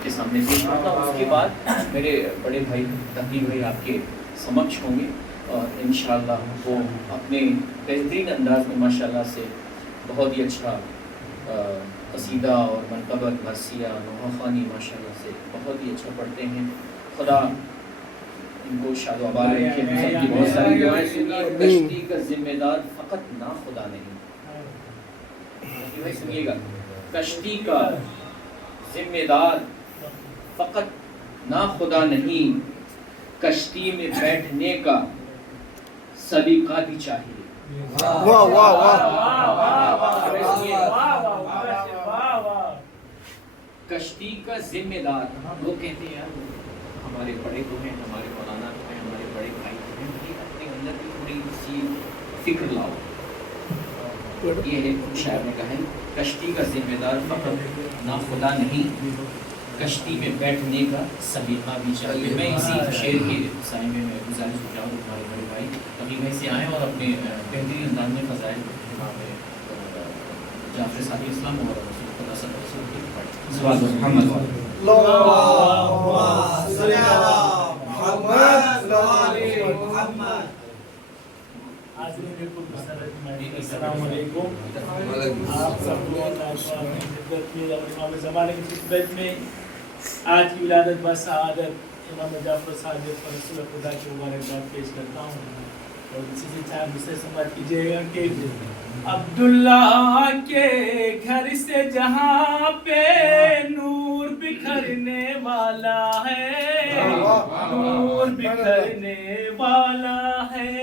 آپ کے سامنے پیش کرتا ہوں. اس کے بعد میرے بڑے بھائی تقی بھائی آپ کے سمکش ہوں گے اور انشاءاللہ وہ اپنے بہترین انداز میں ماشاءاللہ سے بہت ہی اچھا قصیدہ اور منقبت مرثیہ نوحہ خوانی ماشاءاللہ سے بہت ہی اچھا پڑھتے ہیں. خدا ان کو شاد و آباد رکھے. سب کی بہت ساری دعائیں سنیے. کشتی کا ذمہ دار فقط نہ خدا نہیں. سنیے گا, کشتی کا ذمہ دار فقط نہ خدا نہیں, کشتی میں بیٹھنے کا سلیقہ بھی چاہیے. واہ واہ کشتی کا ذمہ دار, لوگ کہتے ہیں یار ہمارے بڑے تو ہیں, ہمارے مولانا تو ہیں, ہمارے بڑے بھائی تو ہیں, اپنے اندر بھی تھوڑی سی فکر لاؤ. یہ ہے شاعر نے کہا ہے, کشتی کا ذمہ دار فقط نہ خدا نہیں, کشتی میں بیٹھنے کا سلیقہ بھی چاہیے. میں اسی شعر کے سائے میں گزارش کرتا ہوں ہمارے بڑے بھائی تقی سے آئیں اور اپنے بہترین انداز میں فضائل جعفر صادق اسلام اور خدا صلی اللہ علیہ وسلم کی محمد السلام علیکم. آپ سب لوگ امام زمانے کی خدمت میں آج کی ولادت بسعادت امام جعفر صادق اور رسول خدا کی مبارکباد پیش کرتا ہوں. اور اسی سے چاہے مجھ سے سمجھ کیجیے گا کہ عبداللہ کے گھر سے جہاں پہ نور بکھرنے والا ہے, نور بکھرنے والا ہے.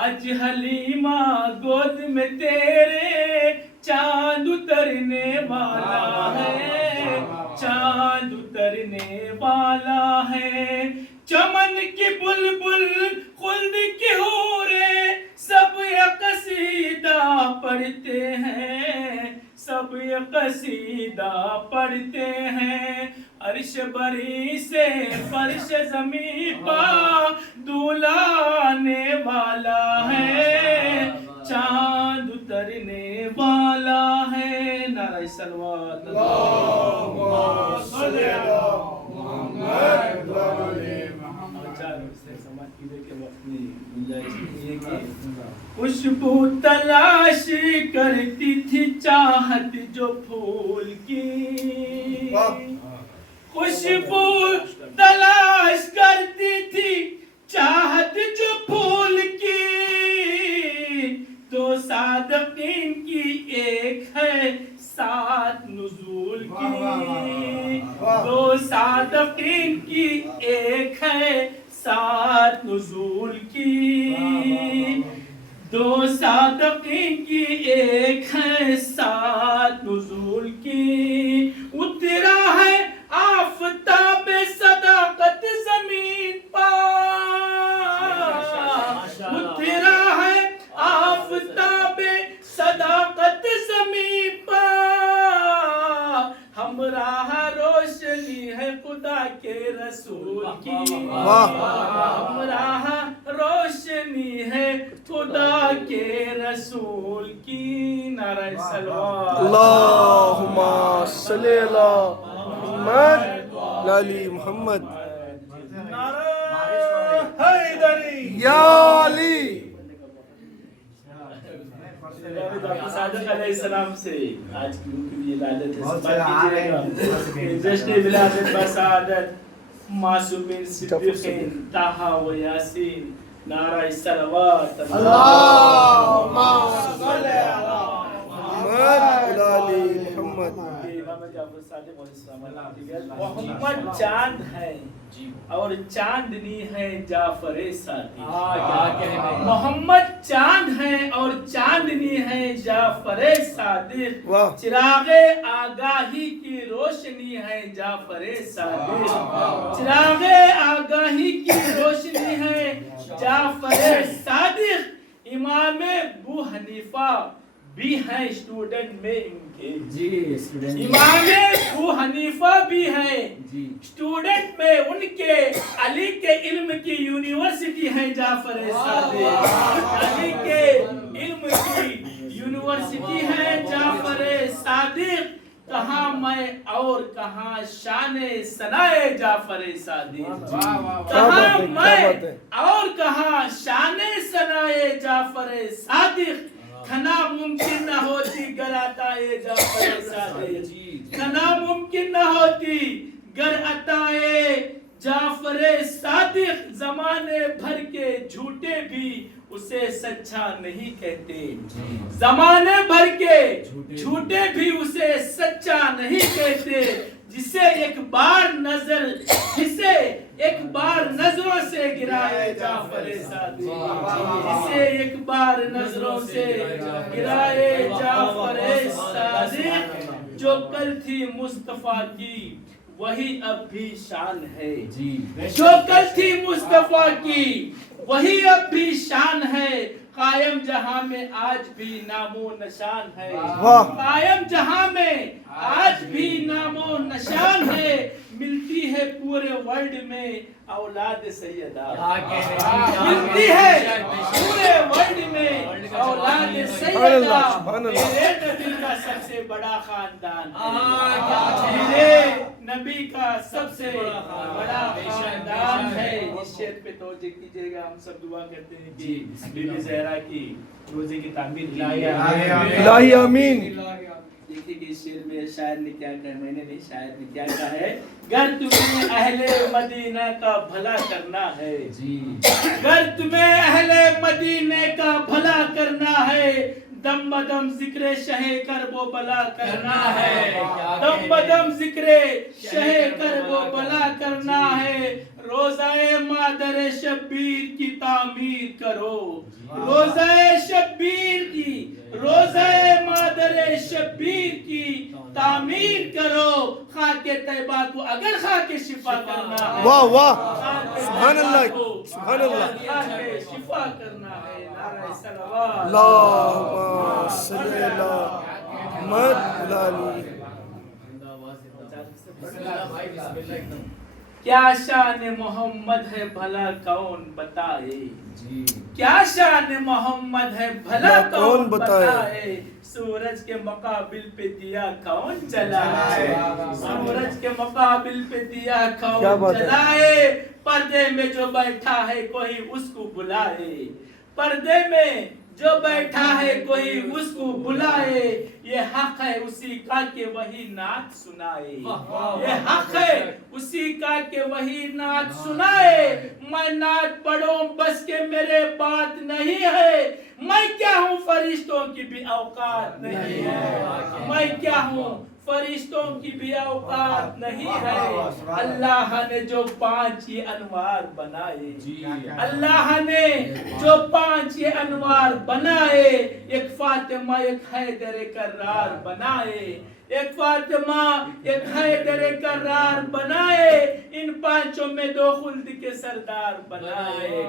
آج حلیمہ گود میں تیرے چاند اترنے والا ہے, چاند اترنے والا ہے. چمن کی بلبل خلد کی حوریں سب یہ قصیدہ پڑھتے ہیں, سب یہ قصیدہ پڑھتے ہیں. عرش بری سے فرش زمین پا دولانے والا ہے, چاند اترنے والا ہے. نعرہ صلوات اللہم صلی علی محمد و علی محمد. سماعت کیجئے کہ وقت میں گنجائش نہیں ہے کہ خوشبو تلاش کرتی تھی چاہت جو پھول کی, خوشبو تلاش کرتی تھی چاہت جو پھول کی. دو صادقین کی ایک ہے سات نزول کی, دو صادقین کی ایک ہے سات نزول کی, دو صادقین کی ایک ہے سات نزول کی. اترا ہے آفتاب صداقت زمین پر, اترا ہے آفتاب صداقت زمین پر. ہمراہ روشنی ہے خدا کے رسول کی, ہمراہ روشنی ہے خدا کے رسول کی. نعرہ صلوات اللہم صلی علی محمد علی محمد. نعرہ حیدری یا علی. جعفر صادق علیہ السلام سے آج کی ان کی ولادت ہے. سمجھ کیجئے گا جشن ولادت بسعادت معصومین صدیقین طٰہٰ و یاسین. نعرہ صلوات اللہم صلی علی محمد علی محمد. محمد چاند ہے اور چاندنی ہے جعفر صادق. محمد چاند ہے اور چاندنی ہے جعفر صادق. چراغ آگاہی کی روشنی ہے جعفر صادق, چراغ آگاہی کی روشنی ہے جعفر صادق. امام ابو حنیفہ بھی ہیں اسٹوڈنٹ میں ان کے, امام ابو حنیفہ بھی ہیں اسٹوڈنٹ میں ان کے. علی کے علم کی یونیورسٹی ہے جعفر صادق, علی کے علم کی یونیورسٹی ہے جعفر صادق. کہاں میں اور کہاں شان ثنائے جعفر صادق، کہاں میں اور کہاں شان ثنائے جعفر صادق، کھنا ممکن نہ ہوتی گر عطائے جعفر صادق، کھنا ممکن نہ ہوتی گر عطائے جعفر صادق، زمانے بھر کے جھوٹے بھی اسے سچا نہیں کہتے، زمانے بھر کے جھوٹے بھی اسے سچا نہیں کہتے، جسے ایک بار نظروں سے گرائے جعفر صادق، جسے ایک بار نظروں سے گرائے جعفر صادق، جو کل تھی مصطفیٰ کی وہی اب بھی شان ہے، جو کل تھی مصطفیٰ کی وہی اب بھی شان ہے، قائم جہاں میں آج بھی نام و نشان ہے، قائم جہاں میں آج بھی نام و نشان ہے، ملتی ہے پورے ورلڈ میں اولاد سیدہ، ملتی ہے پورے ورلڈ میں اولاد سیدہ، میرے نبی کا سب سے بڑا خاندان ہے، میرے نبی کا سب سے بڑا خاندان ہے۔ اس شعر پہ توجہ کیجئے گا، ہم سب دعا کرتے ہیں کہ بی بی زہرا کی روزے کی تعمیر الہی آمین۔ دیکھیں کہ اس شعر میں شاعر نے کیا کہا، میں نے نہیں، شاعر نے کیا کہا ہے، گر تمہیں اہل مدینہ کا بھلا کرنا ہے، گر تمہیں اہل مدینہ کا بھلا کرنا ہے، دم بدم ذکر شہ کرب و بلا کرنا ہے، دم بدم ذکر شہ کرب و بلا کرنا ہے، روزہ مادر شبیر کی تعمیر کرو، روزہ شبیر کی، روزہ مادر شبیر کی تعمیر کرو، خاک طیبہ کو اگر خاک شفا کرنا ہے، واہ واہ، سبحان اللہ، سبحان اللہ، خاک شفا کرنا ہے، نعرہ صلوات، اللہم صلی اللہ محمد علی۔ کیا شان محمد ہے بھلا کون بتائے، کیا شان محمد ہے بھلا کون بتائے، سورج کے مقابل پہ دیا کون جلائے، سورج کے مقابل پہ دیا کون جلائے، پردے میں جو بیٹھا ہے کوئی اس کو بلائے، پردے میں جو بیٹھا ہے کوئی اس کو بلائے، یہ حق ہے اسی کا کہ وہی نعت سنائے، یہ حق ہے اسی کا کہ وہی نعت سنائے، میں نعت پڑھوں بس کہ میرے بات نہیں ہے، میں کیا ہوں فرشتوں کی بھی اوقات نہیں ہے، میں کیا ہوں فرشتوں کی بھی اوقات نہیں ہے، اللہ نے جو 5 یہ انوار بنائے، اللہ نے جو 5 یہ انوار بنائے، ایک فاطمہ ایک حیدر کرار بنائے، ایک فاطمہ ایک حیدر کرار بنائے، ان 5 میں 2 خلد کے سردار بنائے،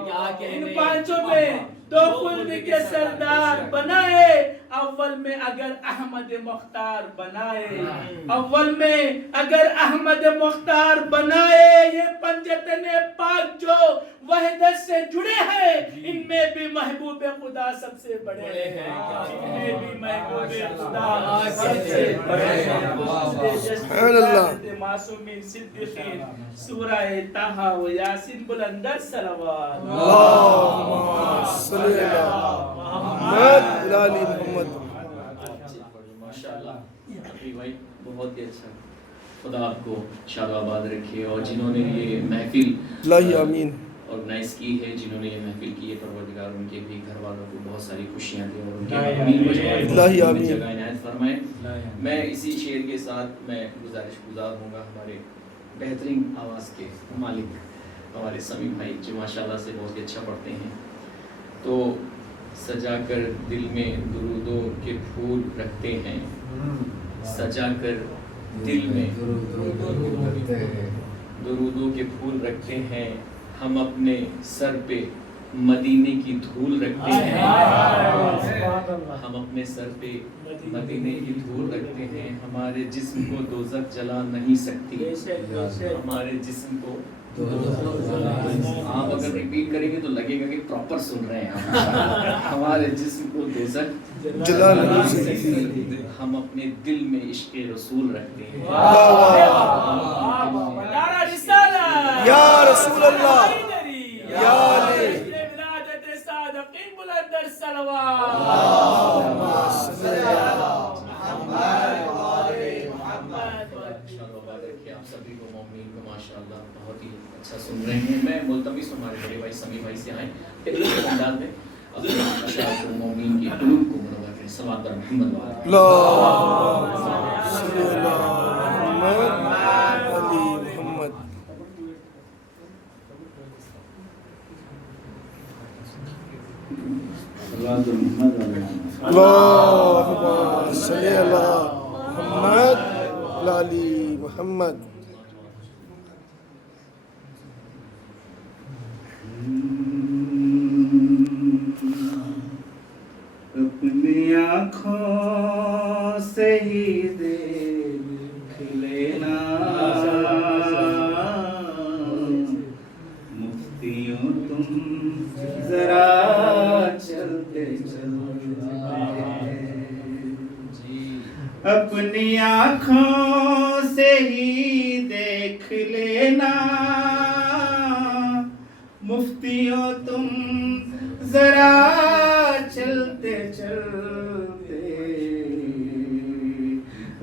ان 5 میں 2 خلد کے سردار بنائے، اول میں اگر احمد مختار بنائے، اول میں اگر احمد مختار بنائے، یہ پنجتن پاک جو وحدت سے جڑے ہیں، ان میں بھی محبوب خدا سب سے بڑے ہیں، ان میں بھی محبوب خدا سب سے بڑے ہیں، سبحان اللہ، معصومین صدیقین، سورہ طٰہٰ و یاسین بلندر صلوات، اللہم صلی اللہ محمد علی محمد۔ ماشاءاللہ بھائی بہت ہی اچھا، خدا آپ کو شاد و آباد رکھے، اور جنہوں نے یہ محفل الہی آمین آرگنائز کی ہے، جنہوں نے یہ محفل کی ہے، پروردگار ان کے بھی گھر والوں کو بہت ساری خوشیاں دیں اور ان کے الہی آمین جگہ عنایت فرمائے۔ میں اسی شعر کے ساتھ میں گزارش گزار ہوں گا ہمارے بہترین آواز کے مالک ہمارے سمیع بھائی جو ماشاءاللہ سے بہت ہی اچھا پڑھتے ہیں، تو سجا کر دل میں درودوں کے پھول رکھتے ہیں، سجا کر دل میں درودوں کے پھول رکھتے ہیں، ہم اپنے سر پہ مدینے کی دھول رکھتے ہیں، ہم اپنے سر پہ مدینے کی دھول رکھتے ہیں، ہمارے جسم کو دوزخ جلا نہیں سکتی، ہمارے جسم کو آپ اگر ریپیٹ کریں گے تو لگے گا کہ پراپر سن رہے ہیں آپ، ہمارے جسم کو دوزخ جلا نہیں سکتی، ہم اپنے دل میں عشق رسول رکھتے ہیں، یا رسول اللہ یا علی آپ سبھی کو مومنین کو ماشاءاللہ بہت ہی اچھا سن رہے ہیں. میں ملتمس ہوں ہمارے بڑے بھائی سمیع بھائی سے آئیں اس انداز میں اپنے اشعار مومنین کی قلوب کو منور کریں. صلوات بر محمد اللہم صلی علی محمد علی محمد. اللہم صلی علی محمد علی محمد. اپنی آنکھوں سے ہی دیکھ لینا مفتیوں تم ذرا چلتے چلتے، اپنی آنکھوں سے ہی دیکھ لینا مفتیوں تم ذرا چلتے چلتے،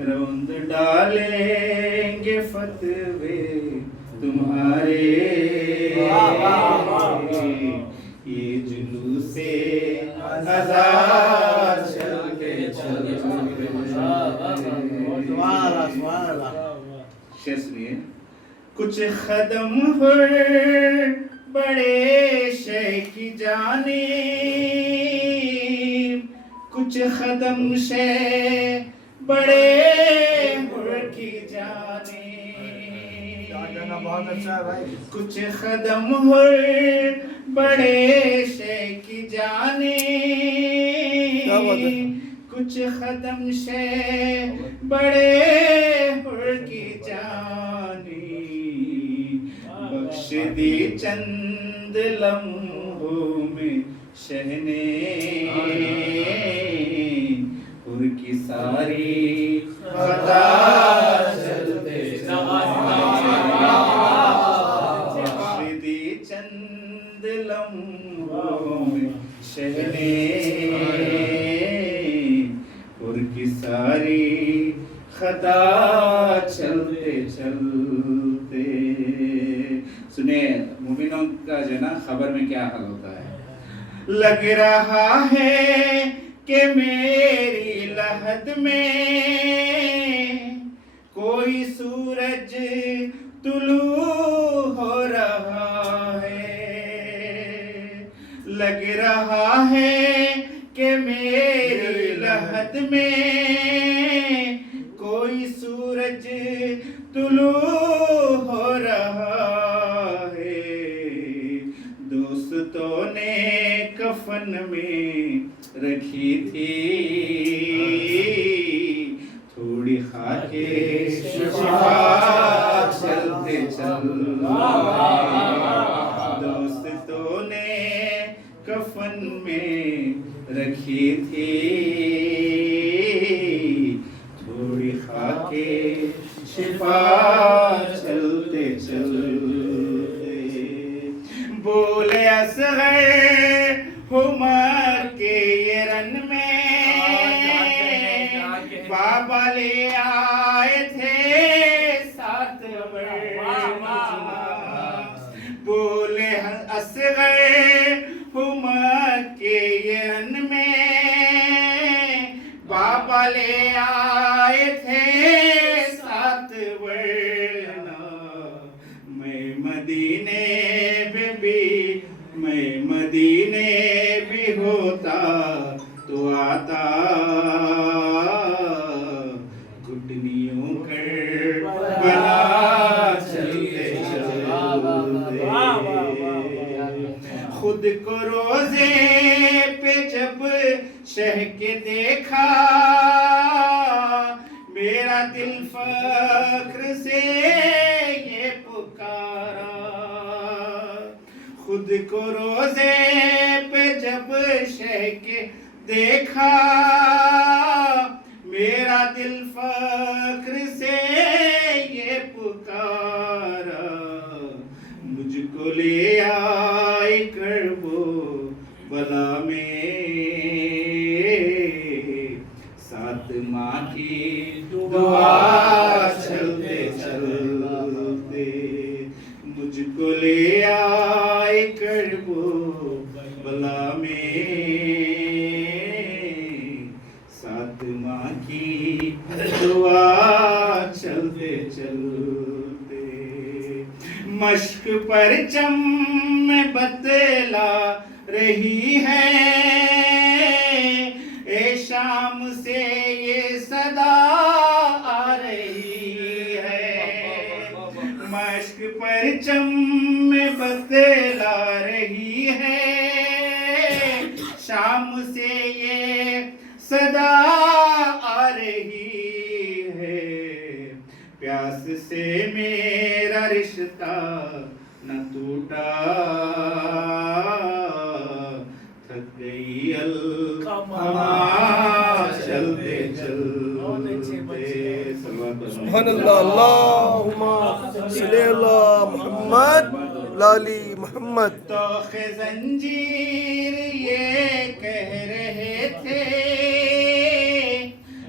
روند ڈالیں گے فتوے تمہارے یہ جلوس ازا چلتے چلتے. شعر سنیے. کچھ قدم ہوئے بڑے شے کی جانب، کچھ قدم شے بڑے ہر کی جانب، کچھ قدم ہوئے بڑے شے کی جانب، کچھ قدم شے بڑے ہر کی جانب، بخش دی چند لمحوں میں شہنے پور کی ساری خطا چلتے بخش دی چند لمحوں میں شہنے پور کی ساری خطا چلتے چلتے. سنیں مومنوں کا جو ہے نا خبر میں کیا حال ہوتا ہے. لگ رہا ہے کہ میری لحد میں کوئی سورج طلوع ہو رہا ہے، لگ رہا ہے کہ میری لحد میں کوئی سورج طلوع ہو رہا ہے. دوستوں نے کفن میں رکھی تھی تھوڑی خاک شفا چلتے چلتے، دوستوں نے کفن میں رکھی تھی تھوڑی خاک شفا چلتے چلتے. بولے اصغر عمر کے یہ رن میں بابا لے آئے تھے ساتھ بولے اصغر عمر کے یہ رن میں بابا لے آئے تھے ساتھ ورنہ میں خود کو روزے پہ جب شہ کے دیکھا میرا دل فخر سے یہ پکارا خود کو روزے پہ جب شہ کے دیکھا میرا دل فخر سے یہ پکارا مجھ کو لے آئے کربو بلا میں سات ماہ کی دعا چلتے چلتے مجھ کو لے آئے کربو بلا میں سات ماہ کی دعا چلتے چلتے مشق پرچم میں بتلا رہی ہے اے شام سے یہ صدا آ رہی ہے مشق پرچم میں بتلا رہی ہے شام سے یہ صدا آ رہی ہے پیاس سے میرا رشتہ نہ ٹوٹا تھک گئی القمہ چلتے چلتے سبحان اللہ اللہم صلی اللہ محمد لالی محمد توخ زنجیر یہ کہہ رہے تھے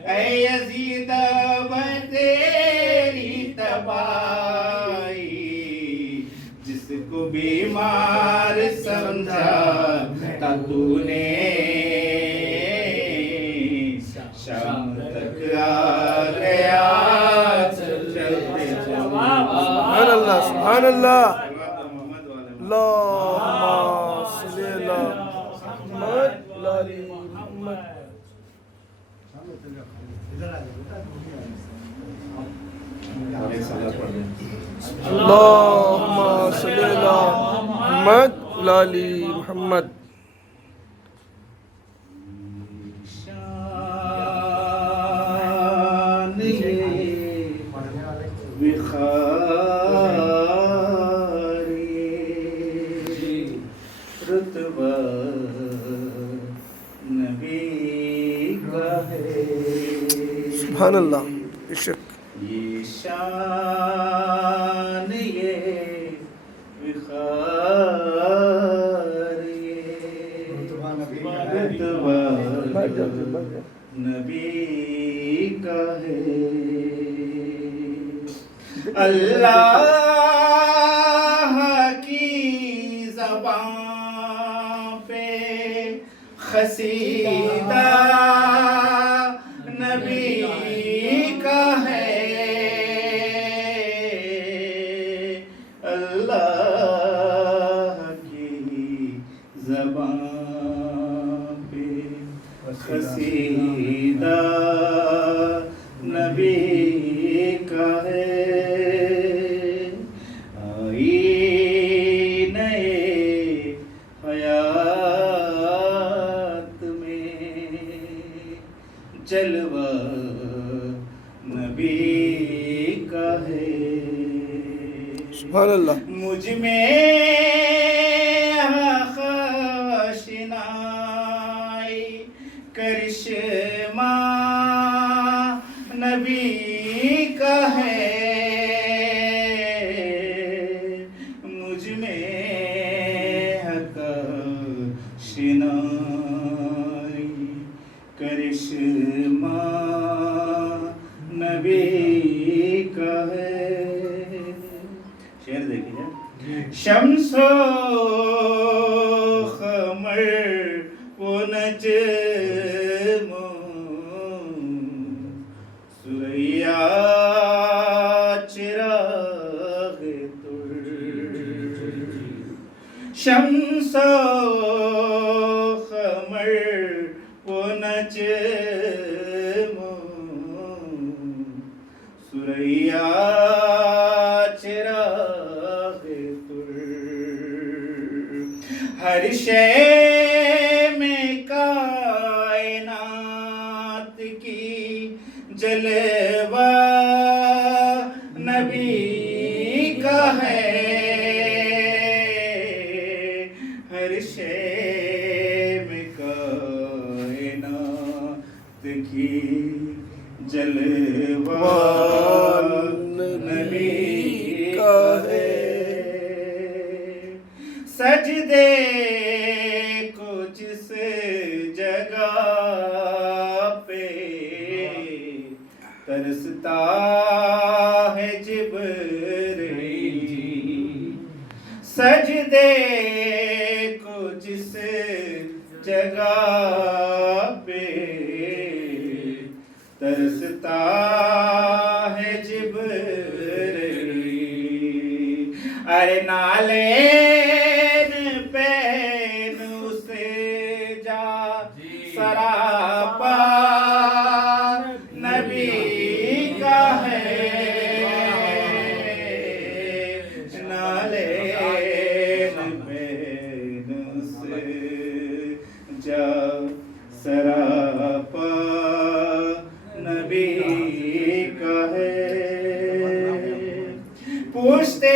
اے یزید و تیری تباہی جس کو بیمار سمجھا تھا تو نے شام تک آ گیا چلتے چلتے سبحان اللہ سبحان اللہ اللہم صلی اللہ محمد لالی محمد اللہم صلی اللہ محمد لالی محمد شان یہ بخاری رتبہ نبی کا ہے سبحان اللہ بے شک یہ شان یہ بخاری رتبہ نبی کا ہے اللہ کی زبان پہ قصیدہ نبی کا ہے اللہ کی زبان پہ قصیدہ نبی کا ہے آئینہ حیات میں جلوہ نبی کا ہے سبحان اللہ مجھ میں آشنائی کرشمہ نبی کا ہے مجھ میں آشنائی کرشمہ نبی کا ہے شعر دیکھیے شمس و قمر و نجم سریا چراغ تر شمس و قمر و نجم سریا چراغ تر ہر شے میں کائنات کی جلوہ نبی کا ہے ہر شے میں کائنات کی جلوہ نبی کا ہے سجدے کو جس جگہ پہ ترستا ہے جبریل سجدے کو جس جگہ پہ ترستا ہے جبریل ارے نالین پین اسے جا سراپا نبی کا ہے نالین پین اسے جا سراپا نبی کا ہے پوچھتے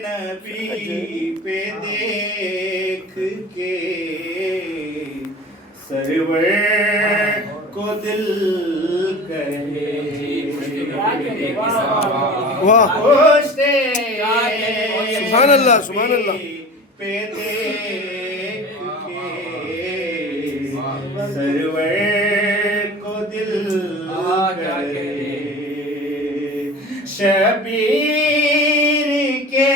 نبی پہ دیکھ کے سرور کو دل کہے واہ پوچھتے سبحان اللہ سبحان اللہ پہ دیکھ کے سرور کو دل کہے شبیر کے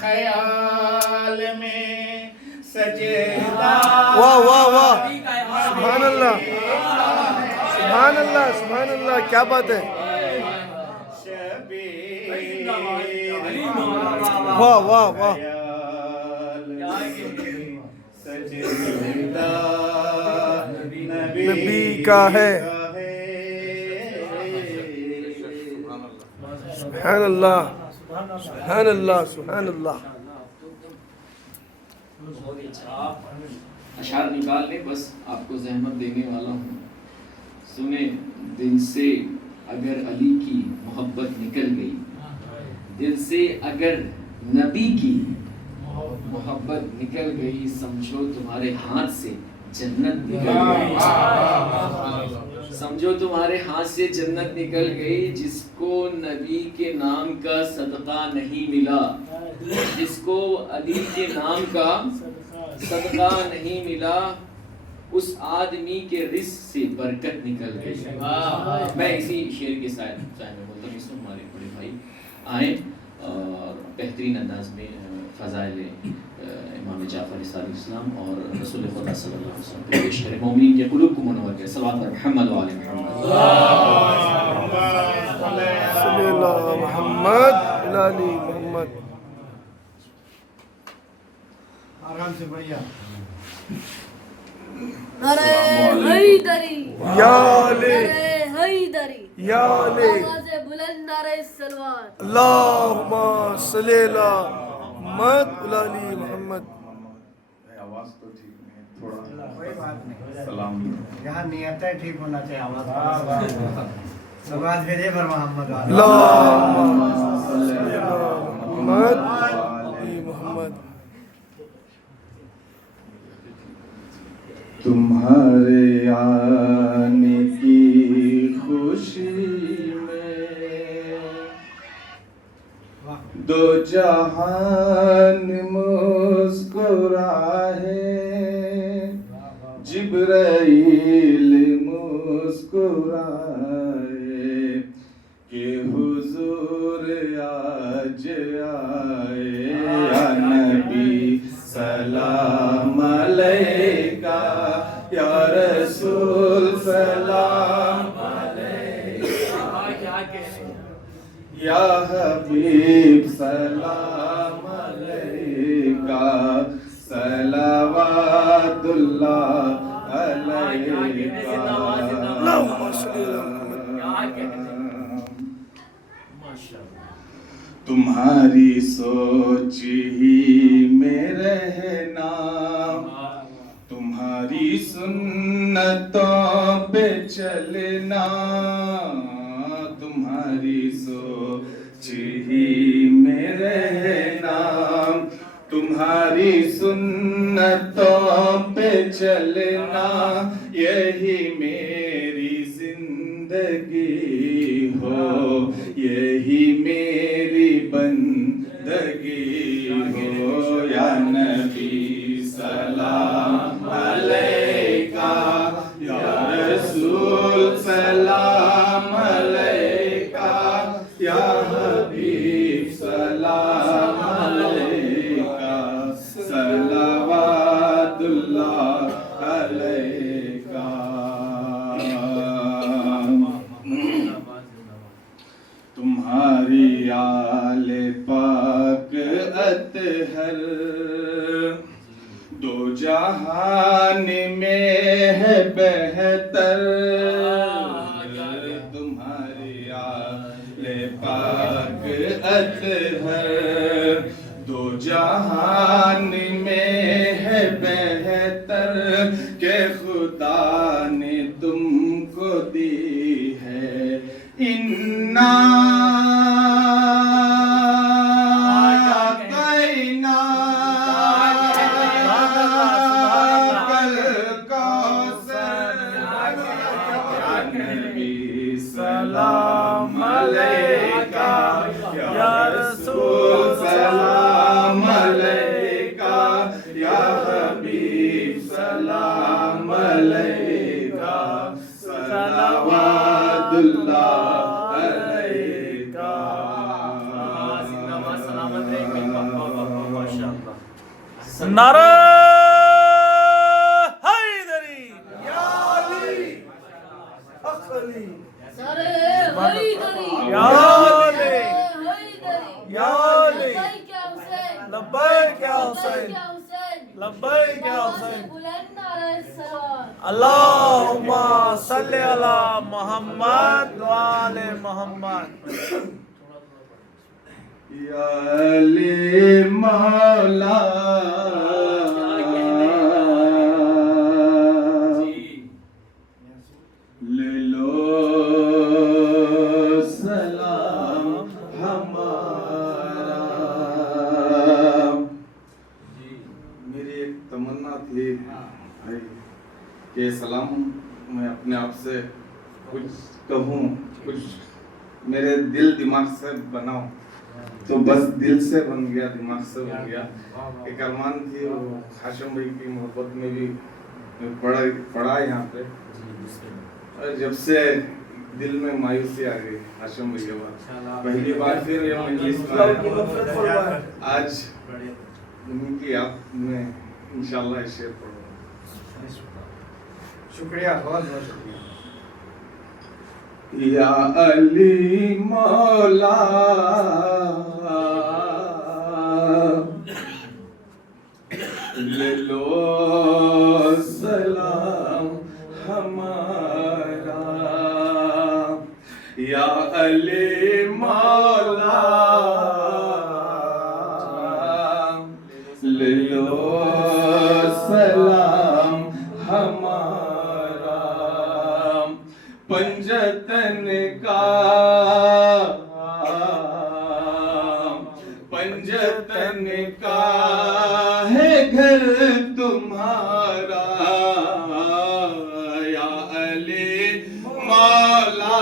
خیال میں سجدہ واہ واہ واہ سبحان اللہ سبحان اللہ سبحان اللہ کیا بات ہے شبیر واہ واہ واہ خیال میں سجدہ نبی کا ہے سبحان اللہ سبحان اللہ سبحان اللہ بہت ہی اچھا اشعار نکال لیں بس آپ کو زحمت دینے والا ہوں سنیں دل سے اگر علی کی محبت نکل گئی دل سے اگر نبی کی محبت نکل گئی سمجھو تمہارے ہاتھ سے جنت نکل گئی سمجھو تمہارے ہاتھ سے جنت نکل گئی جس کو نبی کے نام کا صدقہ نہیں ملا جس کو علی کے نام کا صدقہ نہیں ملا اس آدمی کے رزق سے برکت نکل گئی میں اسی شعر کے سائے میں بولتا ہوں اس میں ہمارے بڑے بھائی آئیں اور بہترین انداز میں فضائل امام جعفر صادق الاسلام اور رسول خدا صلی اللہ علیہ وسلم پیش کریں مومنین کے قلوب کو منور کریں صلوات محمد و آل محمد صلی اللہ محمد علی محمد آرام سے بڑھیا نعرہ حیدری یا علی نعرہ حیدری یا علی آواز بلند نعرہ سلوات اللہم صلی اللہ محمد علی محمد آواز تو ٹھیک نہیں تھوڑا کوئی بات نہیں سلام یہاں نیتیں ٹھیک ہونا چاہیے آواز سبحان بھیجے پر محمد اللہم صلی اللہ محمد علی محمد تمہارے آنے کی خوشی میں دو جہان مسکرائے جبرائیل مسکرائے کہ حضور آج آئے یا نبی سلام علیکہ یا رسول سلام یا حبیب سلام علیکہ صلوات اللہ علیکہ اللہم صلی اللہ محمد تمہاری سوچ ہی میں رہنا تمہاری سنتوں پہ چلنا تمہاری سوچ ہی میں رہنا تمہاری سنتوں پہ چلنا یہی میری زندگی ہو یہی میری بندگی ہو یا نبی سلام علیکہ یا رسول سلام علیکہ یا حبیب سلام علیکہ صلوات اللہ علیکہ تمہاری آل پاک اطہر دو جہان میں ہے بہتر تمہاری آل پاک اطہر دو جہان میں ہے بہتر کہ خدا نے تم کو دی ہے انا سلام علیکہ یا رسول سلام علیکہ یا حبیب سلام علیکہ صلوات اللہ علیکہ نعرہ نعرہ حیدری یا علی یا علی لبیک یا حسین لبیک یا حسین بلند نعرہ سلوات اللہم صلی علی محمد وآل محمد یا علی مولا لے لو سلام ہمارا میری ایک تمنا تھی بھائی کہ سلام میں اپنے آپ سے کچھ کہوں کچھ میرے دل دماغ سے بناؤں تو بس دل سے بن گیا دماغ سے بن گیا ایک ارمان تھی وہ ہاشم بھائی کی محبت میں بھی پڑھا یہاں پہ جب سے دل میں مایوسی آ گئی ہاشم بھائی کے بعد پہلی بار پھر یہ مجلس میں آج انہیں کی یاد میں انشاءاللہ شعر پڑھوں شکریہ بہت بہت شکریہ یا علی مولا لے لو سلام ہمارا یا علی مولا لے لو سلام ہمارا پنجتن کا ہے گھر تمہارا یا علی مولا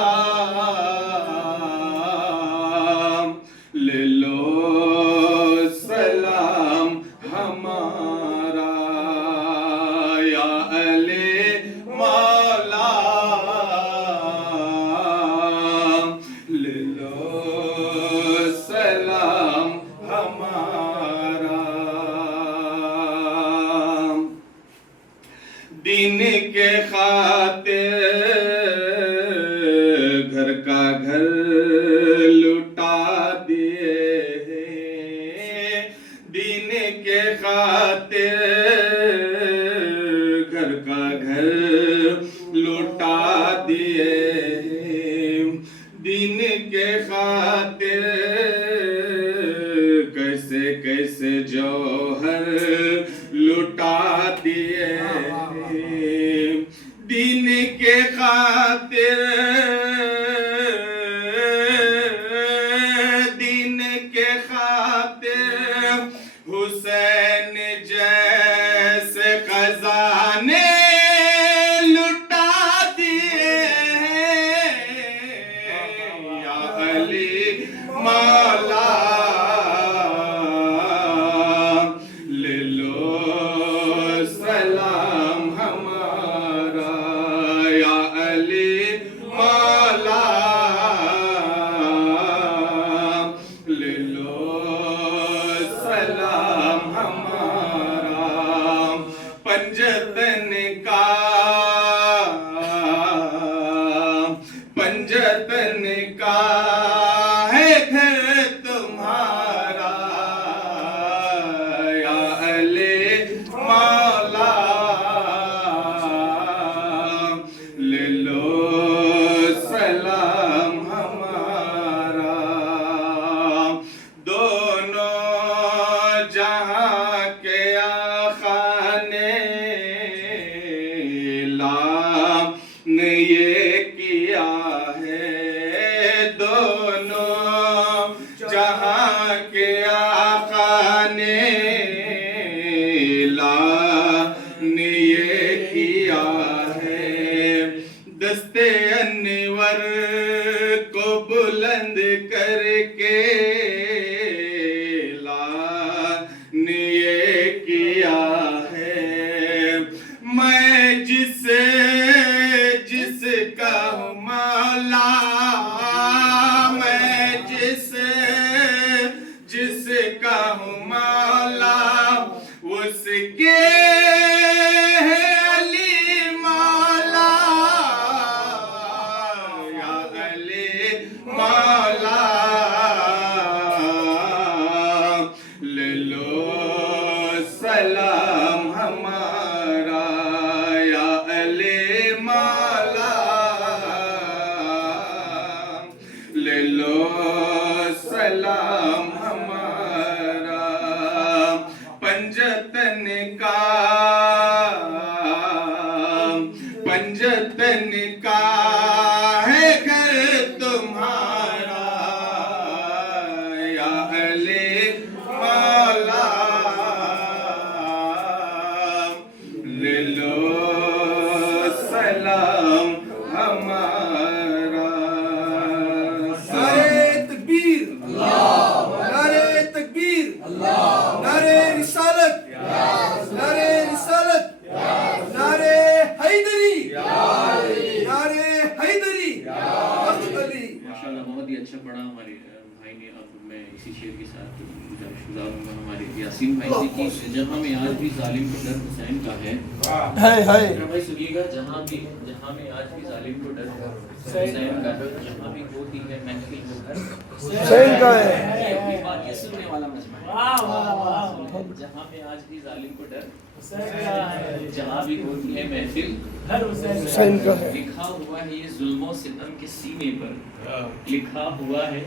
لے لو سلام ہمارا یا علی مولا لے لو سلام ہمارا دین کے خاطر گھر کا گھر لٹا دیے دین کے خاطر گھر کا گھر لٹا دیے دین کے خاطر जहां के आका ने लान ये किया है, दस्ते अनवर को बुलंद करके लान ये किया है। मैं जिसका हूँ मौला, मैं जिसका हूँ मौला, उसके है अली मौला, या अली मौला। ले लो सलाम हमारा, या अली मौला। ले लो सलाम हमारा। पंजतन का है घर तुम्हारा, या अली मौला। ले लो सलाम हमारा। नारे तकबीर, नारे तकबीर, नारे रिसालत, नारे हैदरी, नारे हैदरी, हक़ अली। माशाल्लाह बहुत ही अच्छा पढ़ा हमारे भाई ने। अब मैं इसी शेर के साथ गुजारूंगा हमारे यासीन भाई से कि जहाँ में आज भी जालिम को डर हुसैन का है। मेरा भाई सुनिएगा, जहाँ में आज भी जालिम को डर हुसैन का है, जहाँ भी होती है महफिल वो घर हुसैन का है। ये अपनी बात ये सुनने वाला मजमा है। वाह वाह वाह, जहाँ में आज भी जालिम को डर, हुसैन का है, जहाँ भी होती है महफिल हर हुसैन हुसैन का है। लिखा हुआ है ये जुल्मों सितम के सीने पर, लिखा हुआ है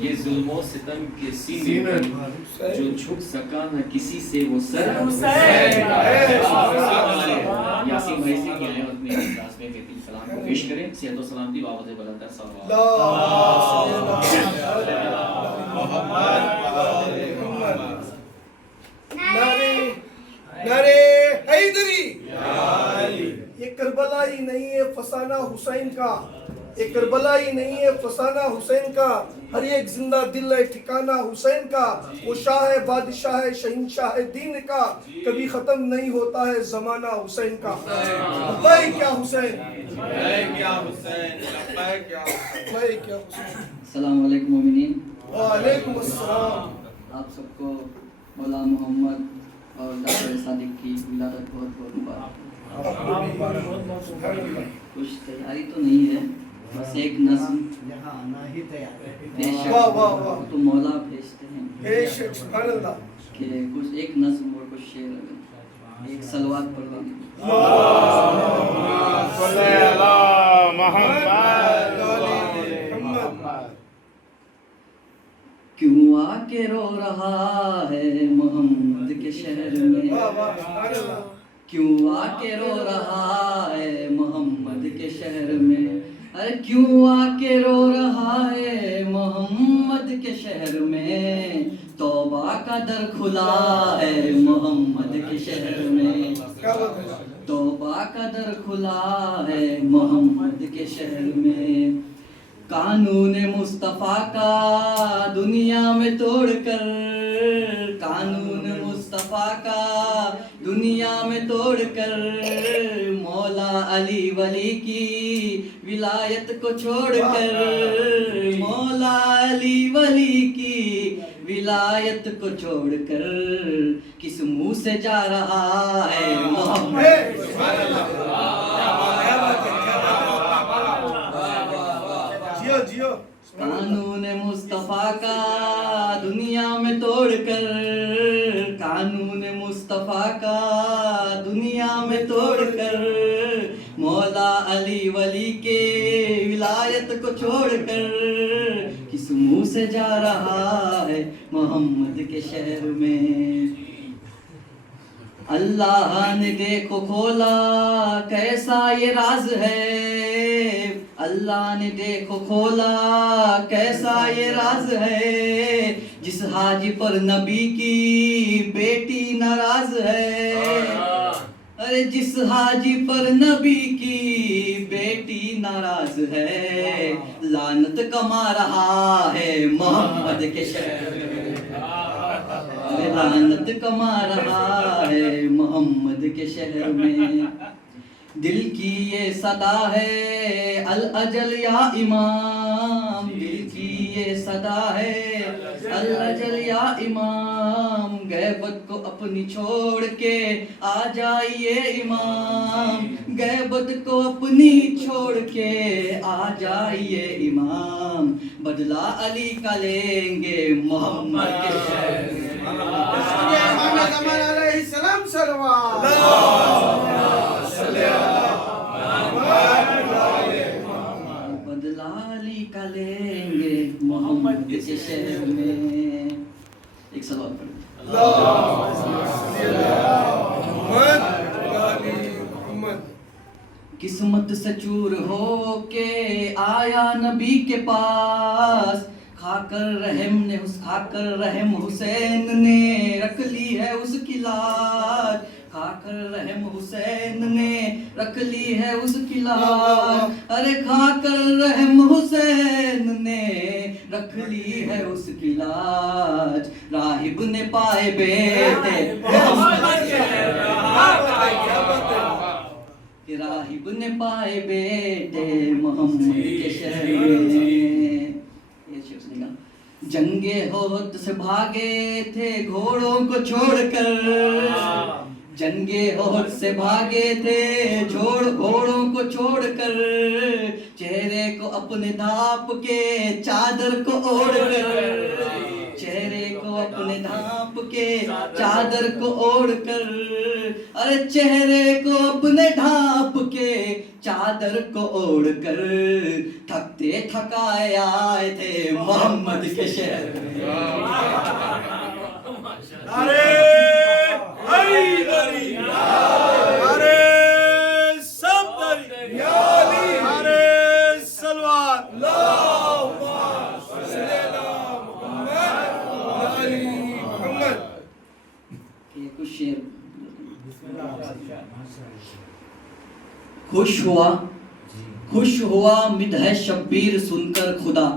ये जुल्मों सितम के सीने पर, जो झुक सका न किसी से वो सर हुसैन का है। यासीन भाई से कि आए अपने इजलास में बेहतरीन सलाम को पेश करें। सेहत व सलामती बावत बुलंद नारे हैदरी। ये करबला ही नहीं है फसाना हुसैन का, ये करबला ही नहीं है फसाना हुसैन का, हर एक जिंदा दिल है ठिकाना हुसैन का। वो शाह है बादशाह है शहंशाह है दीन का, कभी खत्म नहीं होता है जमाना हुसैन का। लब्बैक या हुसैन, लब्बैक या हुसैन, लब्बैक या हुसैन। लब्बैक या हुसैन। अस्सलाम वालेकुम मोमिनीन। वालेकुम अस्सलाम। आप सबको मौला मोहम्मद और डॉक्टर सादिक की विलादत बहुत बहुत मुबारक। कुछ तैयारी तो नहीं है, बस एक नज़्म यहाँ आना ही तैयार है। पेश वाह वाह वाह। तो मौला भेजते हैं बेशक सुभान अल्लाह। कि कुछ एक नज़्म और कुछ शेर, अगर एक सलवात पढ़ लेंगे। क्यों आके रो रहा है मोहम्मद के शहर में, वाह वाह सुभान अल्लाह। क्यों आके रो रहा है मोहम्मद के शहर में, अरे क्यों आके रो रहा है मोहम्मद के शहर में, तौबा का दर खुला है मोहम्मद के शहर में, क्या बात है। तौबा का दर खुला है मोहम्मद के शहर में। कानून मुस्तफ़ा का दुनिया में तोड़कर, कानून मुस्तफ़ा का दुनिया में तोड़कर, मौला अली वली की विलायत को छोड़कर, मौला अली वली की विलायत को छोड़कर, किस मुंह से जा रहा है मोहम्मद। जियो जियो। कानून मुस्तफ़ा का दुनिया में तोड़कर, कानून मुस्तफ़ा का दुनिया में तोड़कर, मौला अली वली के विलायत को छोड़कर, किस मुंह से जा रहा है मोहम्मद के शहर में। अल्लाह ने देखो खोला कैसा ये राज है, अल्लाह ने देखो खोला कैसा ये राज है, जिस हाजी पर नबी की बेटी नाराज है, अरे जिस हाजी पर नबी की बेटी नाराज है, लानत कमा रहा है मोहम्मद के शहर में, अरे लानत कमा रहा है मोहम्मद के शहर में। दिल की ये सदा है अल अजल या इमाम, दिल की ये सदा है अल अजल या इमाम, गैबत को अपनी छोड़ के आ जाइए इमाम, गैबत को अपनी छोड़ के आ जाइए इमाम, बदला अली का लेंगे मोहम्मद के शहर में। सलाम सरवा बदला अली का लेंगे मोहम्मद के शहर में। एक सवाल पढ़ो। किस्मत से चूर हो के आया नबी के पास, खाकर रहम हुसैन ने रख ली है उसकी लाज, खाकर रहम हुसैन ने रख ली है उसकी लाज, अरे खाकर रहम हुसैन ने रख ली है उसकी लाज, राहिब ने पाए बेटे राहिब ने पाए बेटे मोहम्मद के शहर में। जंगे होत से भागे थे घोड़ों को छोड़कर, जंगे होत से भागे थे घोड़ों को छोड़कर, चेहरे को अपने धाप के चादर को ओढ़कर, चेहरे को अपने धाप के चादर को ओढ़कर, अरे चेहरे को अपने ढाप के चादर को ओढ़कर, थकते थकाए आए थे मोहम्मद के शहर में। अरे हैदरी, अरे सफदरी, अरे सलवार, अल्लाहुम्मा सल्ली अला मुहम्मद अली मुहम्मद। ये कुछ शेर। खुश हुआ मिदह शब्बीर सुनकर खुदा,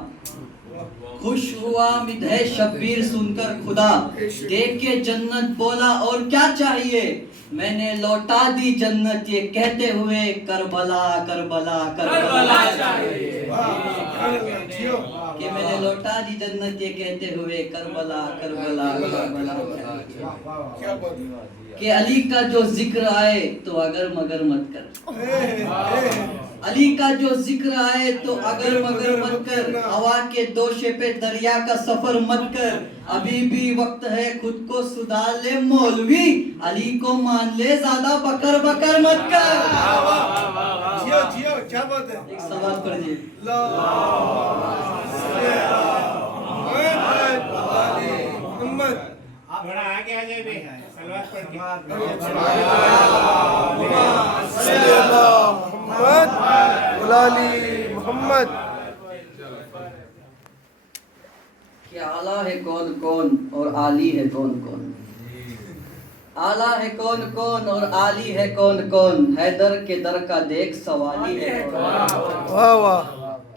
खुश हुआ मिदह शब्बीर सुनकर खुदा, देख के जन्नत बोला और क्या चाहिए, मैंने लौटा दी जन्नत ये कहते हुए करबला करबला करबला चाहिए, कि मैंने लौटा दी जन्नत ये कहते हुए करबला करबला करबला, कि अली का जो जिक्र आए तो अगर मगर मत कर, अली का जो जिक्र आए तो अगर मगर मत कर, हवा के दोषे पे दरिया का सफर मत कर, अभी भी वक्त है खुद को सुधार ले मौलवी, अली को मान ले ज्यादा बकर बकर मत कर। जियो जियो, क्या बात है। एक सवाल पढ़िए। मोहम्मद थोड़ा आगे आ जाए भी सलवार पढ़ के। मोहम्मद कि आला है कौन कौन और आली है कौन कौन, आला है कौन कौन और आली है कौन कौन, हैदर के दर का देख सवाली है कौन, वाह वाह।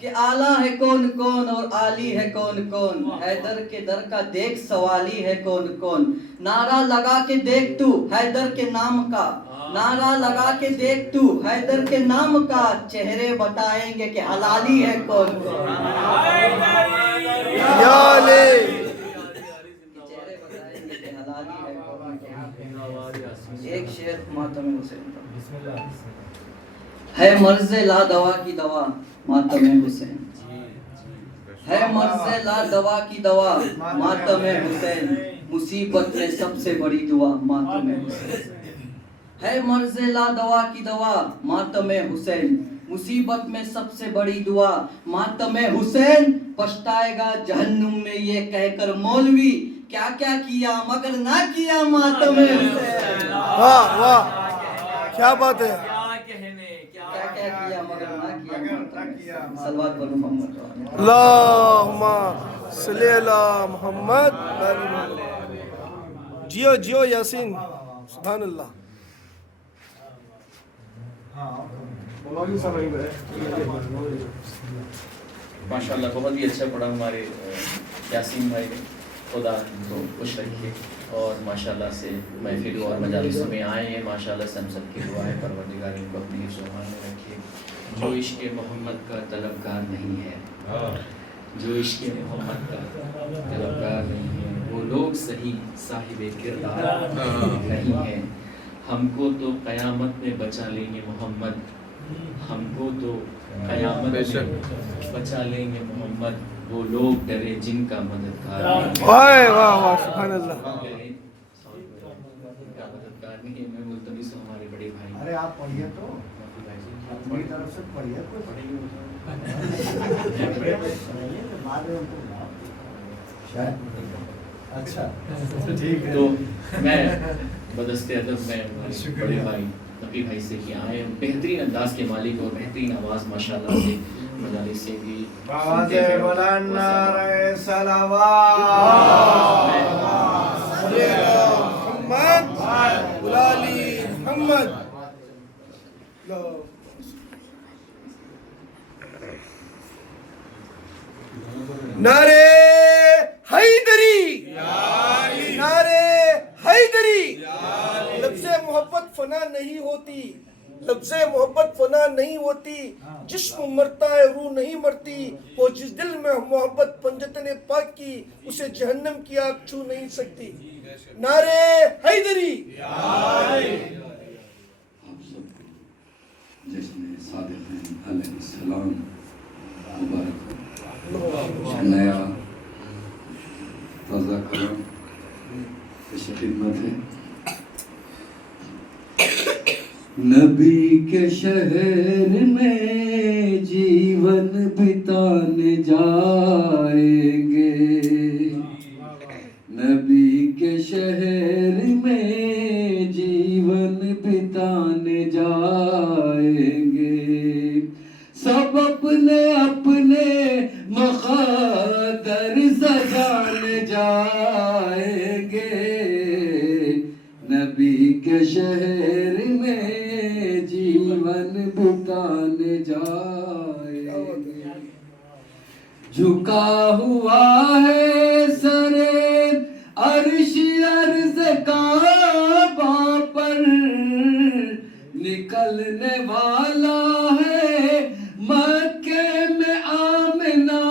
कि आला है कौन कौन और आली है कौन कौन, हैदर के दर का देख सवाली है कौन कौन, नारा लगा के देख तू हैदर के नाम का, नारा लगा के देख तू हैदर के नाम का, चेहरे बताएंगे कि हलाली है कौन कौन, चेहरे बताएंगे कि हलाली है कौन कौन। एक शेर मातम हुसैन का है, मर्ज़े ला दवा की दवा मातम हुसैन, है मर्ज़े ला दवा की दवा मातम हुसैन, मुसीबत में सबसे बड़ी दुआ मातम हुसैन, है मर्ज़े ला दवा की दवा मातम हुसैन, मुसीबत में सबसे बड़ी दुआ मातम हुसैन, पछताएगा जहन्नुम में ये कहकर मौलवी, क्या क्या किया मगर ना किया मातम हुसैन। वाह वाह, क्या बात है। क्या क्या किया मगर ना किया, सलवात पर मोहम्मद। अल्लाहुम्मा صلی اللہ محمد جیو جیو یاسین سبحان اللہ. ماشاءاللہ بہت ہی اچھا پڑھا ہمارے یاسین بھائی نے. خدا ان کو خوش رکھیے اور ماشاءاللہ سے محفل اور مجالسوں میں آئے ہیں. ماشاءاللہ سے ہم سب کی دعا ہے پروردگار ان کو اپنی زبان میں رکھیے. جو عشق محمد کا طلبگار نہیں ہے، جو عشق محمد کا طلبگار نہیں ہے، وہ لوگ صحیح صاحب کردار نہیں ہیں. ہم کو تو قیامت میں بچا لیں گے محمد، ہم کو تو قیامت میں بچا لیں گے محمد. وہ لوگ ڈرے جن کا مددگار نہیں ہے. واہ واہ واہ سبحان اللہ. ان کا مددگار نہیں ہے. میں ملتمس ہوں ہمارے بڑے بھائی. ارے آپ پڑھیے تو اپنی طرف سے پڑھیے بعد میں اچھا ٹھیک ہے. تو میں بدست ادب میں ہمارے بڑے بھائی نقی بھائی سے کہ آئے بہترین انداز کے مالک اور بہترین آواز ماشاءاللہ سے مجالس سے بھی آواز بلند نعرہ صلوات. محمد بلالی محمد. نعرے حیدری، نعرے حیدری. لفظ محبت فنا نہیں ہوتی، لفظ محبت فنا نہیں ہوتی. جسم مرتا ہے روح نہیں مرتی. وہ جس دل میں محبت پنجتن پاک کی، اسے جہنم کی آگ چھو نہیں سکتی. نعرے حیدری. آپ سب کو جشن صادق علیہ السلام مبارک ہو. نیا تازہ کرم پیش خدمت ہے. نبی کے شہر میں جیون بتانے جائیں گے، نبی کے شہر میں جیون بتانے جائیں گے. سب اپنے اپنے مخادر سجانے جائیں گے، نبی کے شہر میں جیون بتانے جائیں گے. جھکا ہوا ہے سرے عرش عرض کعبہ پر، نکلنے والا ہے مکے میں آمنہ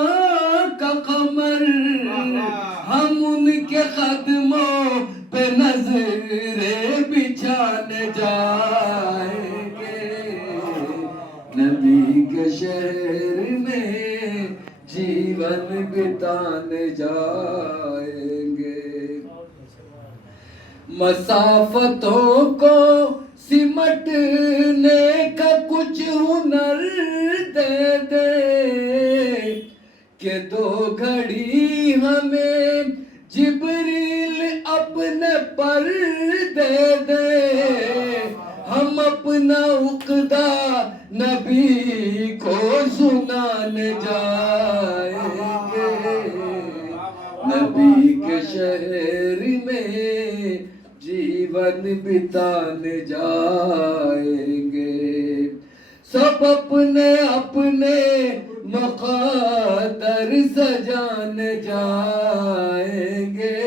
کا قمر. ہم ان کے قدموں پہ نظریں بچھانے جائیں گے، نبی کے شہر میں جیون بتانے جائیں گے. مسافتوں کو سمٹنے کا کچھ ہنر دے دے کہ دو گھڑی ہمیں جبریل اپنے پر دے دے. ہم اپنا عقدہ نبی کو سنانے جائیں گے، نبی کے شہر میں جیون بتانے جائیں گے. سب اپنے اپنے مقدر سجانے جائیں گے،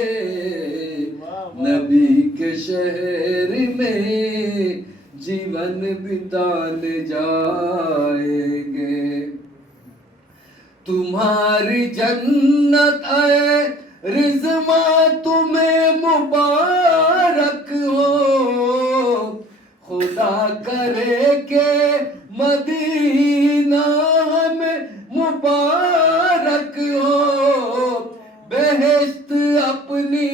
نبی کے شہر میں جیون بتانے جائیں گے. تمہاری جنت اے رضواں تمہیں مبارک ہو، خدا کرے کہ مدینہ ہمیں مبارک ہو. بہشت اپنی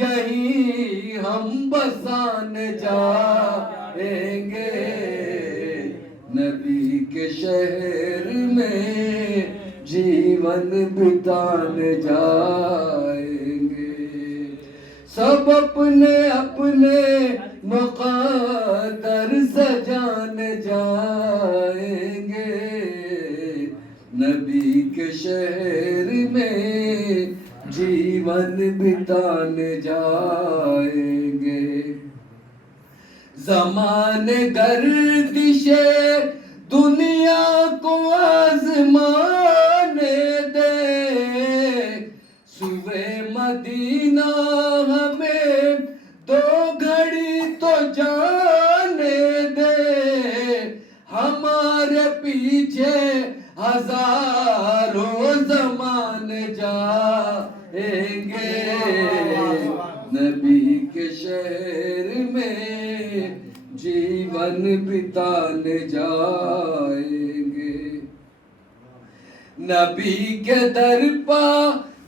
یہی ہم بسانے جائیں گے، نبی کے شہر میں جیون بتانے جائیں گے. سب اپنے اپنے مقدر سجانے جائیں گے، نبی کے شہر میں जीवन बिताने जाएंगे। ज़माने गर्दिशे दुनिया को आज़माने दे, सुबह मदीना हमें दो घड़ी तो जाने दे, हमारे पीछे हजारों ज़माने जाएंगे। नबी के शहर में जीवन बिताने जाएंगे। नबी के दर पर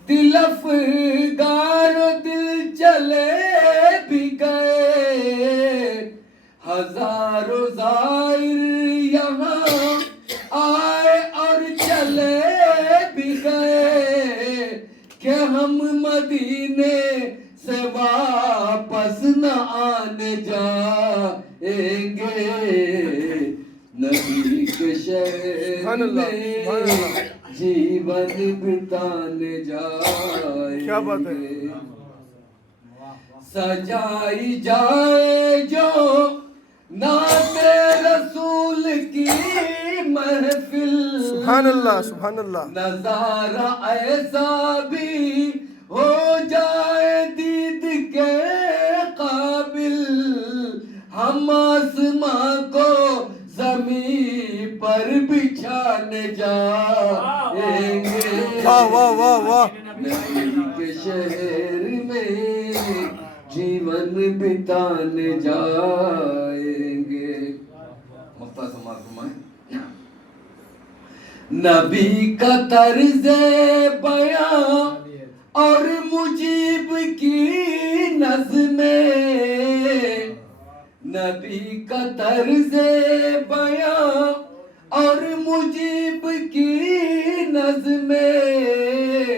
दिल अफगानो दिल चले भी गए, हजारों ज़ाहिर यहाँ आए और चले भी गए, कि हम मदीने से वापस न आने जाएंगे। नबी के शहर में जीवन बिताने जाएंगे। क्या बात है। सजाई जाए जो नाते रसूल की महफिल, सुभान अल्लाह, सुभान अल्लाह। नजारा ऐसा भी हो जाए दीद के काबिल, हम आसमां को ज़मीन पर बिछाने जाएंगे। वाह वाह वाह वाह। नबी के शहर में जीवन बिताने जाएंगे। नबी का तर्ज़े बयां और मुजीब की नज़्में, नबी का तर्ज़े बयां और मुजीब की नज़्में,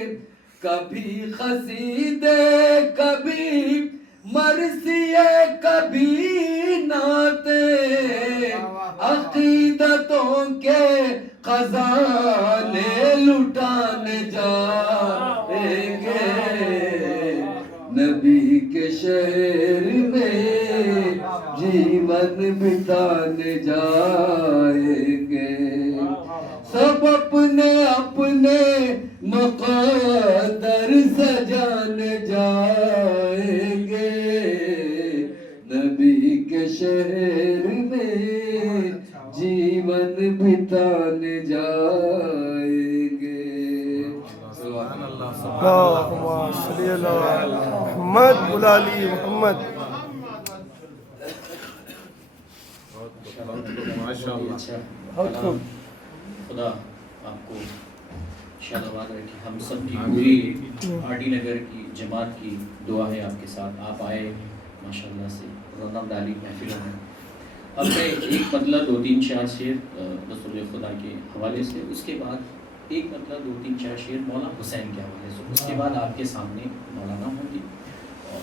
कभी क़सीदे कभी मरसिए कभी नाते, अक़ीदतों के खजाने लुटाने जाएंगे। नबी के शहर में जीवन बिताने जाएंगे। सब अपने अपने मुक़द्दर सजाने जाएंगे। नबी के शहर में जीवन बिताने जाएंगे। अल्लाहुम्मा सल्ली अला मुहम्मद व आली मुहम्मद। बहुत खूब। खुदा आपको शादाबाद रखे। हम सब की पूरी आरडी नगर की जमात की दुआ है आपके साथ। आप आए माशाल्लाह से रमज़ान डाली महफिलों में। अब मैं एक मतलब 2-3 4 शेर रसूल खुदा के हवाले से, उसके बाद एक मतलब 2-3 4 शेर मौला हुसैन के हवाले से, उसके बाद आपके सामने मौलाना होंगे और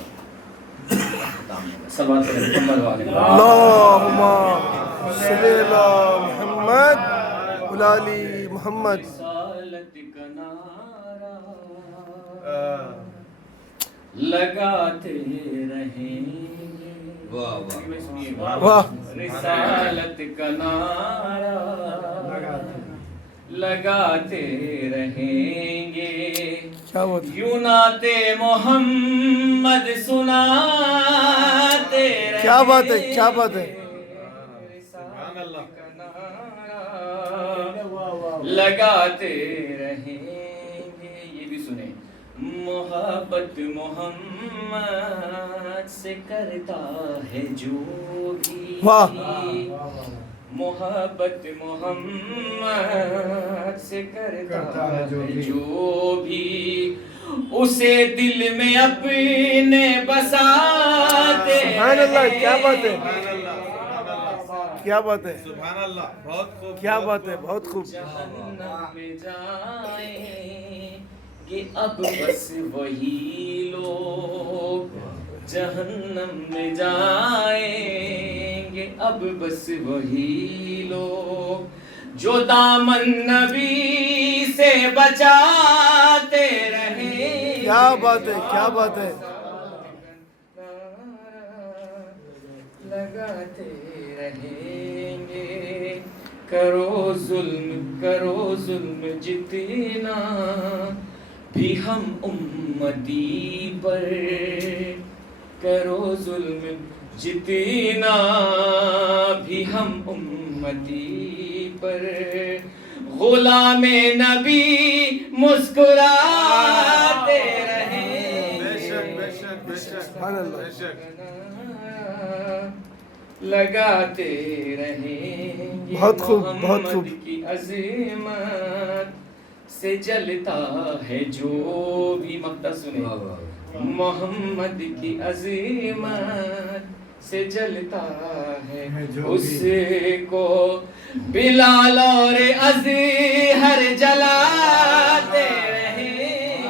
सवाल अल्लाहुम्मा सल्ली अला मुहम्मद व आली मुहम्मद। लगाते रहेंगे। वाह वाह। रिसालत का नारा लगाते रहेंगे। क्या बात है। यूं नाते मोहम्मद सुनाते रहेंगे। क्या बात है, क्या बात है। रिसालत का नारा लगाते रहेंगे। ये भी सुने। मोहब्बत मोहम्मद से करता है जो भी, वाह। मोहब्बत मोहम्मद से करता है जो भी, उसे दिल में अपने बसाते। सुभान अल्लाह, क्या बात है, क्या बात है। सुभान अल्लाह, बहुत खूब, क्या बात है, बहुत खूब। जहन्नम में जाएंगे अब बस वही लोग, जहन्नम में जाएंगे अब बस वही लोग, जो दामन नबी से बचाते रहेंगे। کیا بات ہے، کیا بات ہے. لگاتے رہیں گے. کرو ظلم جتنا بھی ہم امتی پر. کرو ظلم جتنا بھی ہم امتی پر. غلام نبی مسکراتے رہیں گے. سبحان اللہ. لگاتے رہیں گے. بہت خوب، بہت خوب. محمد کی عظمت سے جلتا ہے جو بھی مقطع سنے. محمد کی عظمت سے جلتا ہے اس کو بلال اور اظہر جلاتے رہیں.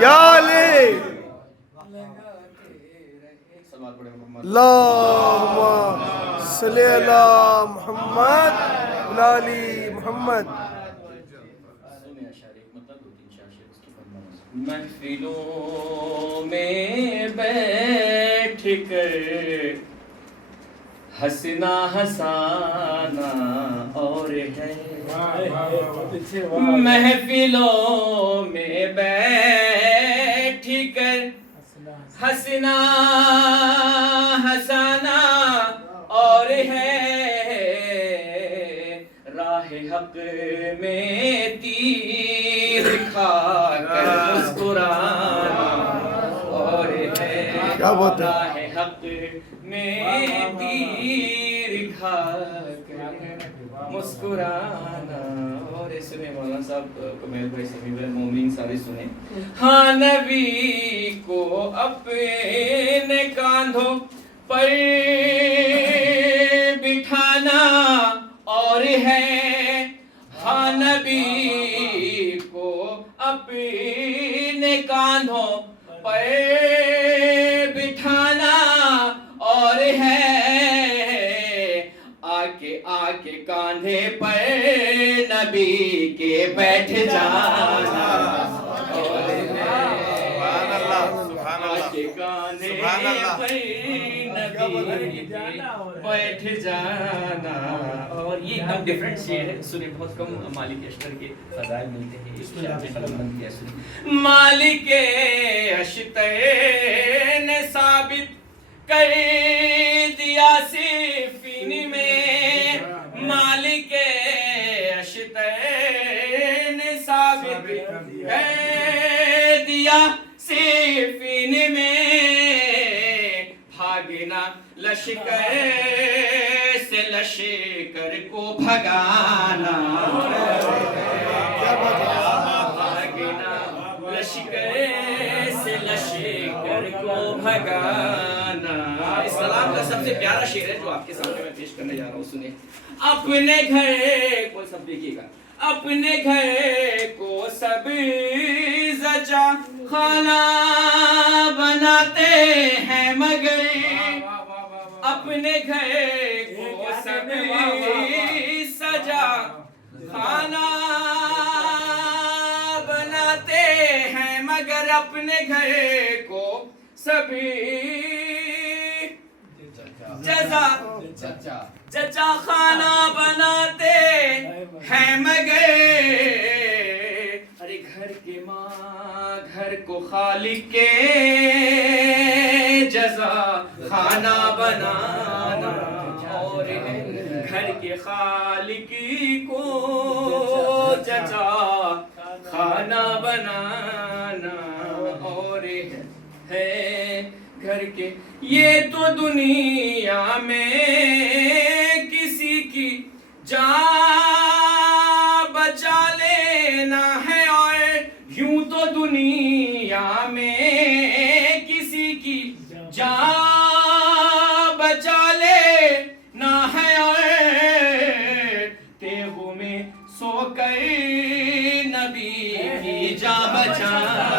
یا علی اللہم صلی علی محمد وعلی محمد. محفلوں میں بیٹھ کر ہنسنا ہنسانا اور ہے. محفلوں میں بیٹھ کر ہنسنا ہنسانا اور ہے. راہ حق میں تیر کھا کر مسکرانا اور ہے. کیا بات ہے. راہ حق میں تیر کھا کر مسکرانا. اور سنے مولانا صاحب کمیل بھائی سمیع بھائی مومن سارے سنے. ہاں نبی کو اپنے کاندھوں پر بٹھانا اور ہے. ہاں نبی کو اپنے کاندھوں پر بٹھانا اور ہے. آکے کاندھے پر نبی کے بیٹھ جانا اور ہے. آکے کاندھے پر نبی کے بیٹھ جانا. اور یہ ایک ڈیفرنٹ شعر ہے. سنے بہت کم مالک اشتر کے فضائل ملتے ہیں. اس شعر میں قلم بند کیا سنے. مالک اشتر نے ثابت کر دیا صفین میں. مالک اشتر نے ثابت کر دیا صفین میں. بھاگنا لشکر سے لشکر کو بھگانا. بھاگنا لشکر سے لشکر کو بھگانا. اسلام کا سب سے پیارا شعر ہے جو آپ کے سامنے میں پیش کرنے جا رہا ہوں. سنیں. اپنے گھر کو سب دیکھیے گا. اپنے گھر کو سب زچا خانہ بناتے ہیں مگر. اپنے گھر کو سب سجا خانہ بناتے ہیں مگر. اپنے گھر کو سب جچا خانہ بناتے ہیں مگر. ارے گھر کے ماں گھر کو خالق کے جزا خانہ بنانا اور ہے. گھر کے خالق کو جزا خانہ بنانا اور ہے. گھر کے یہ تو دنیا میں کسی کی جان بچا لینا ہے. اور یوں تو دنیا میں کسی کی جان بچا لینا ہے. اور تیغوں میں سو کر نبی کی جان بچانا.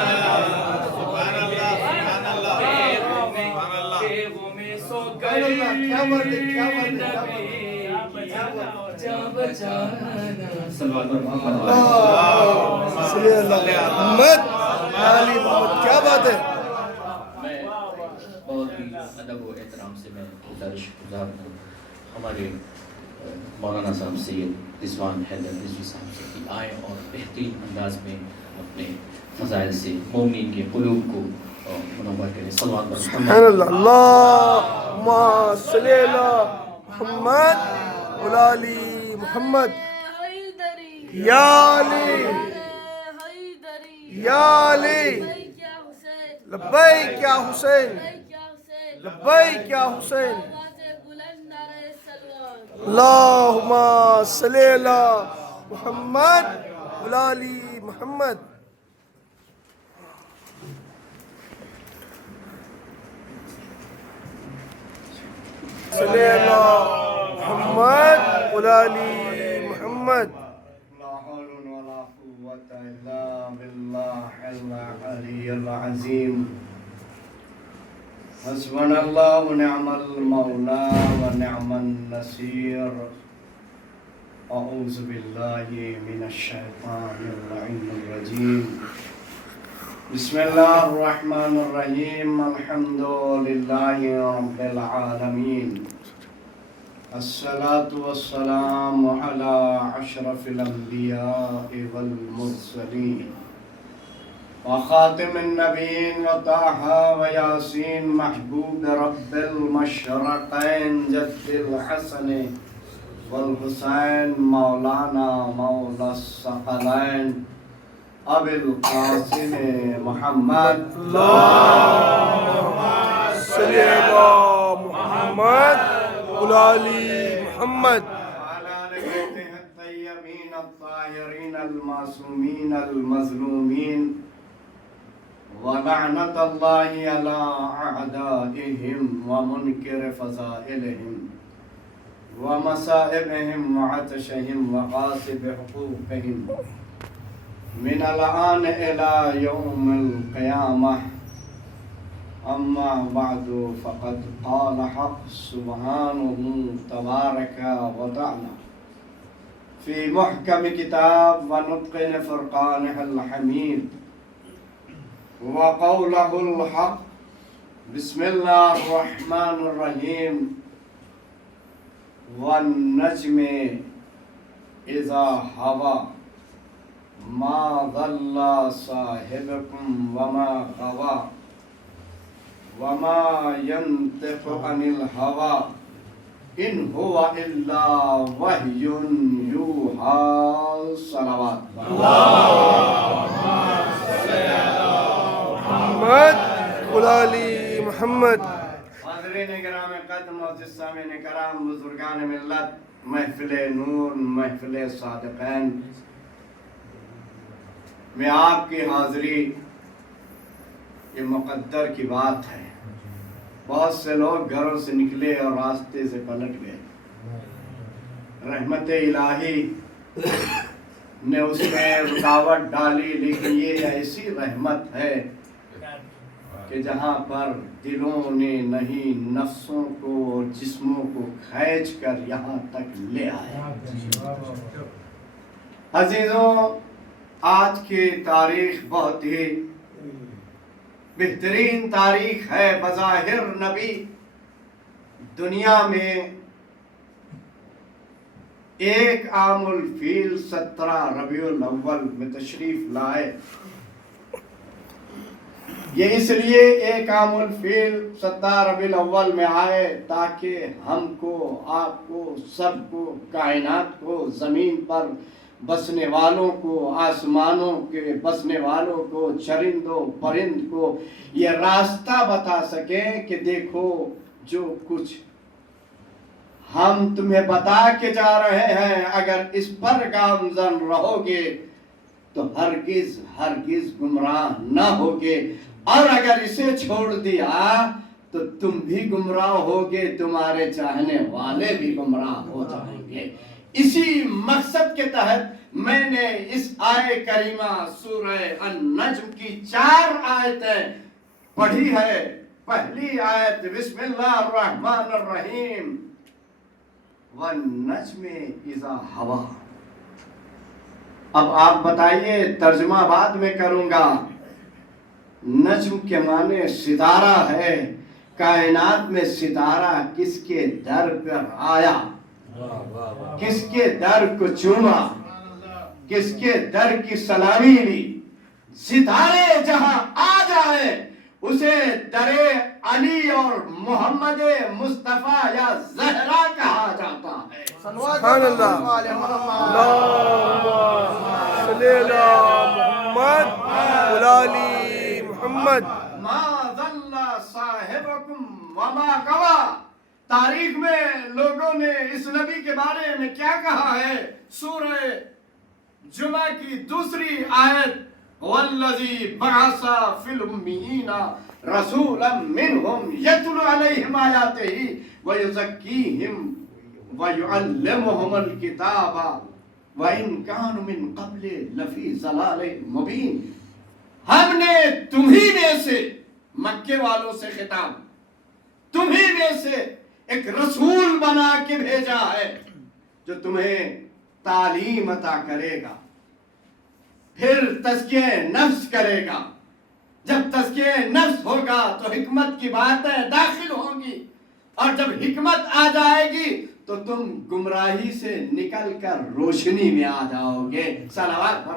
صلوات اور محمد صلی اللہ محمد علی محمد. کیا بات ہے. میں بہت ہی ادب و احترام سے میں گزارش گزار ہوں ہمارے مولانا صاحب سید رضوان حیدر رضوی صاحب سے کہ آئیں اور بہترین انداز میں اپنے فضائل سے مومنین کے قلوب کو منور کریں. صلوات اور سبحان اللہ. اللہم صلی علی محمد وعلی محمد. حیدری یا علی حیدری یا علی کیا حسین لبیک یا حسین کیا حسین لبیک یا حسین. آواز بلند نعرہ سلوات. اللہم صلی علی محمد وعلی محمد. صلی علی محمد وعلی محمد. لا حول ولا قوة إلا بالله العلي العظيم. حسبنا الله ونعم المولى ونعم النصير. أعوذ بالله من الشيطان اللعين الرجيم. بسم الله الرحمن الرحيم. الحمد لله رب العالمين. الصلاة والسلام على أشرف الأنبياء والمرسلين وخاتم النبيين وطه وياسين محبوب رب المشرقين جد الحسن والحسين مولانا مولى الثقلين أبي القاسم محمد. اللهم صل على محمد وعلى محمد. وعلى آل بيته الطيبين الطاهرين المعصومين المظلومين. ولعنة الله على أعدائهم ومنكر فضائلهم ومصائبهم وعطشهم وغاصب حقوقهم من الآن إلى يوم القيامة. أما بعد فقد قال حق سبحانه تبارك وتعالى في محكم كتاب ونطق فرقانه الحميد وقوله الحق. بسم الله الرحمن الرحيم. والنجم إذا هوى ما ضل صاحبكم وما غوى وما ينطق عن الهوى إن هو إلا وحي يوحى. صلوات محمد وعلى محمد. حاضرین کرام قدر معزز سامعین کرام بزرگان ملت محفل نور محفل صادقین میں آپ کی حاضری یہ مقدر کی بات ہے. بہت سے لوگ گھروں سے نکلے اور راستے سے پلٹ گئے. رحمت الہی نے اس میں رکاوٹ ڈالی لیکن یہ ایسی رحمت ہے کہ جہاں پر دلوں نے نہیں نفسوں کو اور جسموں کو کھینچ کر یہاں تک لے آئے. عزیزوں آج کی تاریخ بہت ہی بہترین تاریخ ہے. بظاہر نبی دنیا میں ایک عام الفیل 17 ربیع الاول میں تشریف لائے. یہ اس لیے ایک عام الفیل 17 ربیع الاول میں آئے تاکہ ہم کو آپ کو سب کو کائنات کو زمین پر بسنے والوں کو آسمانوں کے بسنے والوں کو چرندوں پرند کو یہ راستہ بتا سکیں کہ دیکھو جو کچھ ہم تمہیں بتا کے جا رہے ہیں اگر اس پر گامزن رہو گے تو ہرگز ہرگز گمراہ نہ ہوگے اور اگر اسے چھوڑ دیا تو تم بھی گمراہ ہوگے تمہارے چاہنے والے بھی گمراہ ہو جائیں گے. اسی مقصد کے تحت میں نے اس آیت کریمہ سورہ النجم کی 4 آیتیں پڑھی ہے. پہلی آیت بسم اللہ الرحمن الرحیم वन्नज्मे इज़ा हवा। अब आप बताइए, तर्जुमा बाद में करूंगा। नज्म के माने सितारा है। कायनात में सितारा किसके दर पर आया, किसके दर को चूमा, किसके दर की सलामी ली। सितारे जहां आ जाए उसे दरे अली और मोहम्मद मुस्तफा या जहरा कहा जाता है। सुभान अल्लाह, मोहम्मद उलाली मोहम्मद। मा ज़ल्ला साहिबकुम वमा गवा। तारीख में लोगों ने इस नबी के बारे में क्या कहा है? सूरह जुमा की दूसरी आयत, वल्लज़ी बअसा फिल उम्मीना रसूलन मिनहुम यतलू अलैहिम आयातिही व युज़क्कीहिम व युअल्लिमुहुमुल किताबा व इन कानू मिन क़ब्ल लफ़ी ज़लालिन मुबीन। हमने तुम्ही में से, मक्के वालों से खिताब, तुम्ही में से एक रसूल बना के भेजा है जो तुम्हें तालीम अता करेगा, फिर तज़किये नफ्स करेगा। जब तज़किये नफ्स होगा तो हिकमत की बातें दाखिल होंगी, और जब हिकमत आ जाएगी तो तुम गुमराही से निकल कर रोशनी में आ जाओगे। सलावत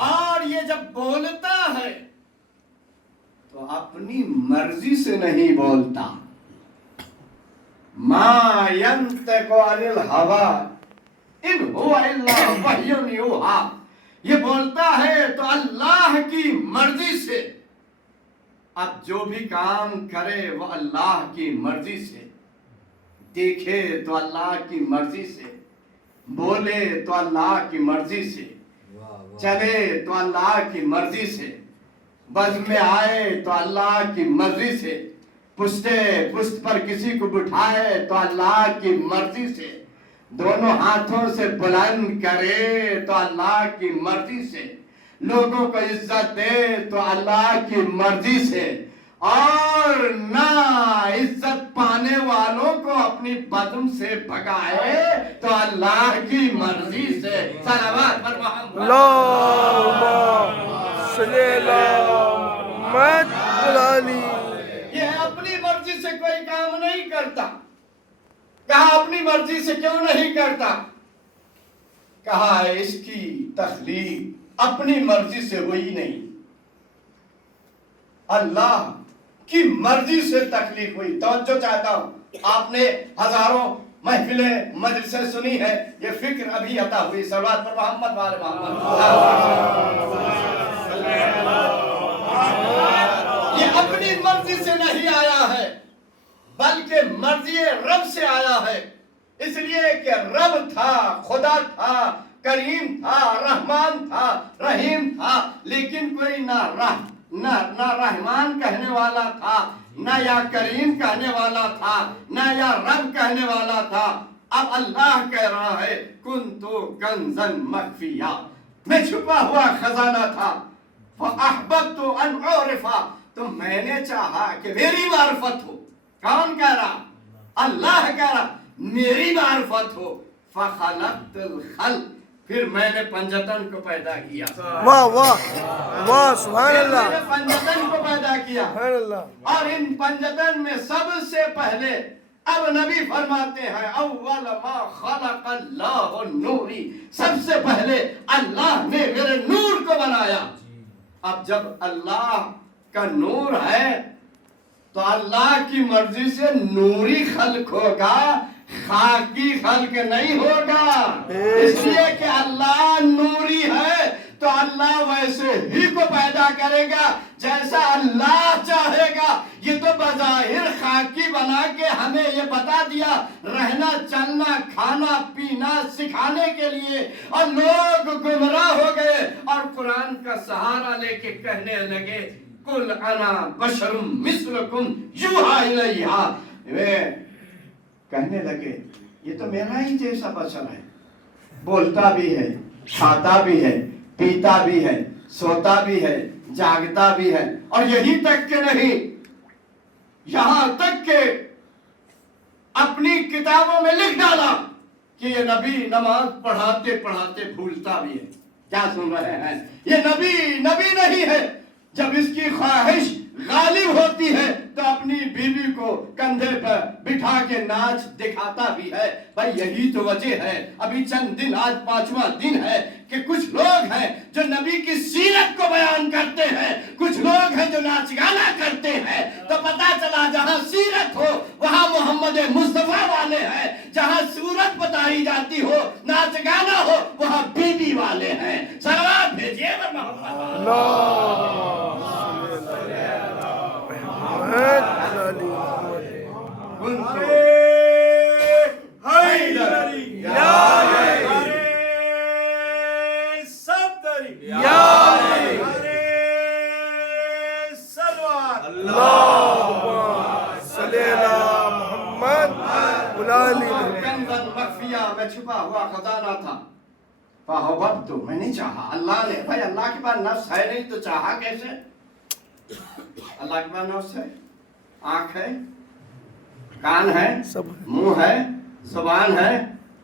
और ये जब बोलता है तो अपनी मर्जी से नहीं बोलता। मा यंतिकु अनिल हवा इन हुवा इल्ला वह्युन यूहा। ये बोलता है तो अल्लाह की मर्जी से। अब जो भी काम करे वो अल्लाह की मर्जी से, देखे तो अल्लाह की मर्जी से, बोले तो अल्लाह की मर्जी से, चले तो अल्लाह की मर्जी से, बज़्म में आए तो अल्लाह की मर्जी से, पुश्ते पुश्त पर किसी को बिठाए तो अल्लाह की मर्जी से, दोनों हाथों से बुलंद करे तो अल्लाह की मर्जी से, लोगों को इज्जत दे तो अल्लाह की मर्जी से, और ना इज्जत पाने वालों को अपनी बदम से भगाए तो अल्लाह की मर्जी से। सलावत पर मोहम्मद। ये अपनी मर्जी से कोई काम नहीं करता। कहा अपनी मर्जी से क्यों नहीं करता? कहा इसकी तख्लीक अपनी मर्जी से हुई नहीं, अल्लाह की मर्जी से तख्लीक हुई। तवज्जो चाहता हूं, आपने हजारों महफिलें मजलिसें सुनी है, ये फिक्र अभी अता हुई। सल्लल्लाहु अलैहि मोहम्मद वाले मोहम्मद। ये अपनी मर्जी से नहीं आया है, बल्कि मर्जी रब से आया है। इसलिए कि रब था, खुदा था, करीम था, रहमान था, रहीम था, लेकिन कोई ना रहमान कहने वाला था, ना या करीम कहने वाला था, ना या रब कहने वाला था। अब अल्लाह कह रहा है कुन्तु कंज़न मख्फिया, मैं छुपा हुआ खजाना था। फ़अहबब्तु अन उरिफ़ा, तो मैंने चाहा कि मेरी मार्फत हो। कौन कह रहा? अल्लाह कह रहा मेरी मार्फत हो। फ़ख़लक़्तुल ख़ल्क़, फिर मैंने पंजतन को पैदा किया। वाह वाह वाह, सुभान अल्लाह। मैंने पंजतन को पैदा किया, सुभान अल्लाह। और इन पंजतन में सबसे पहले अब नबी फरमाते हैं अव्वल मा खलक़ल्लाहु नूरी, सबसे पहले अल्लाह ने मेरे नूर को बनाया। अब जब अल्लाह का नूर है तो अल्लाह की मर्जी से नूरी खल्क होगा, खाकी खल्क नहीं होगा। इसलिए कि अल्लाह नूरी है तो अल्लाह वैसे ही को पैदा करेगा जैसा अल्लाह चाहेगा। ये तो बज़ाहिर खाकी बना के हमें ये बता दिया रहना चलना खाना पीना सिखाने के लिए, और लोग गुमराह हो गए और कुरान का सहारा लेके कहने लगे कुल अना बशरुम मिस्लकुम युहा इलैया। वे कहने लगे ये तो मेरा ही जैसा बशर है, बोलता भी है, खाता भी है, पीता भी है, सोता भी है, जागता भी है। और यही तक के नहीं, यहां तक के अपनी किताबों में लिख डाला कि ये नबी नमाज पढ़ाते पढ़ाते भूलता भी है। क्या सुन रहे हैं? ये नबी नहीं है। जब इसकी ख्वाहिश गालिब होती है तो अपनी बीवी को कंधे पर बिठा के नाच दिखाता भी है। भाई यही तो वजह है, अभी चंद दिन, आज 5वां दिन है कि कुछ लोग हैं जो नबी की सीरत को बयान करते हैं, कुछ लोग हैं जो नाच गाना करते हैं। तो पता चला जहां सीरत हो वहां मोहम्मद मुस्तफा वाले हैं, जहां सूरत बताई जाती हो, नाच गाना हो, वहां बीबी वाले हैं। सलावत भेजिए मोहम्मद। मैं छुपा हुआ खजाना था, तो मैंने चाहा, अल्लाह ने, भाई अल्लाह के पास नफ्स है नहीं तो चाहा कैसे? अल्लाह के पास नफ्स है, आंख है, कान है, मुंह है, जुबान है,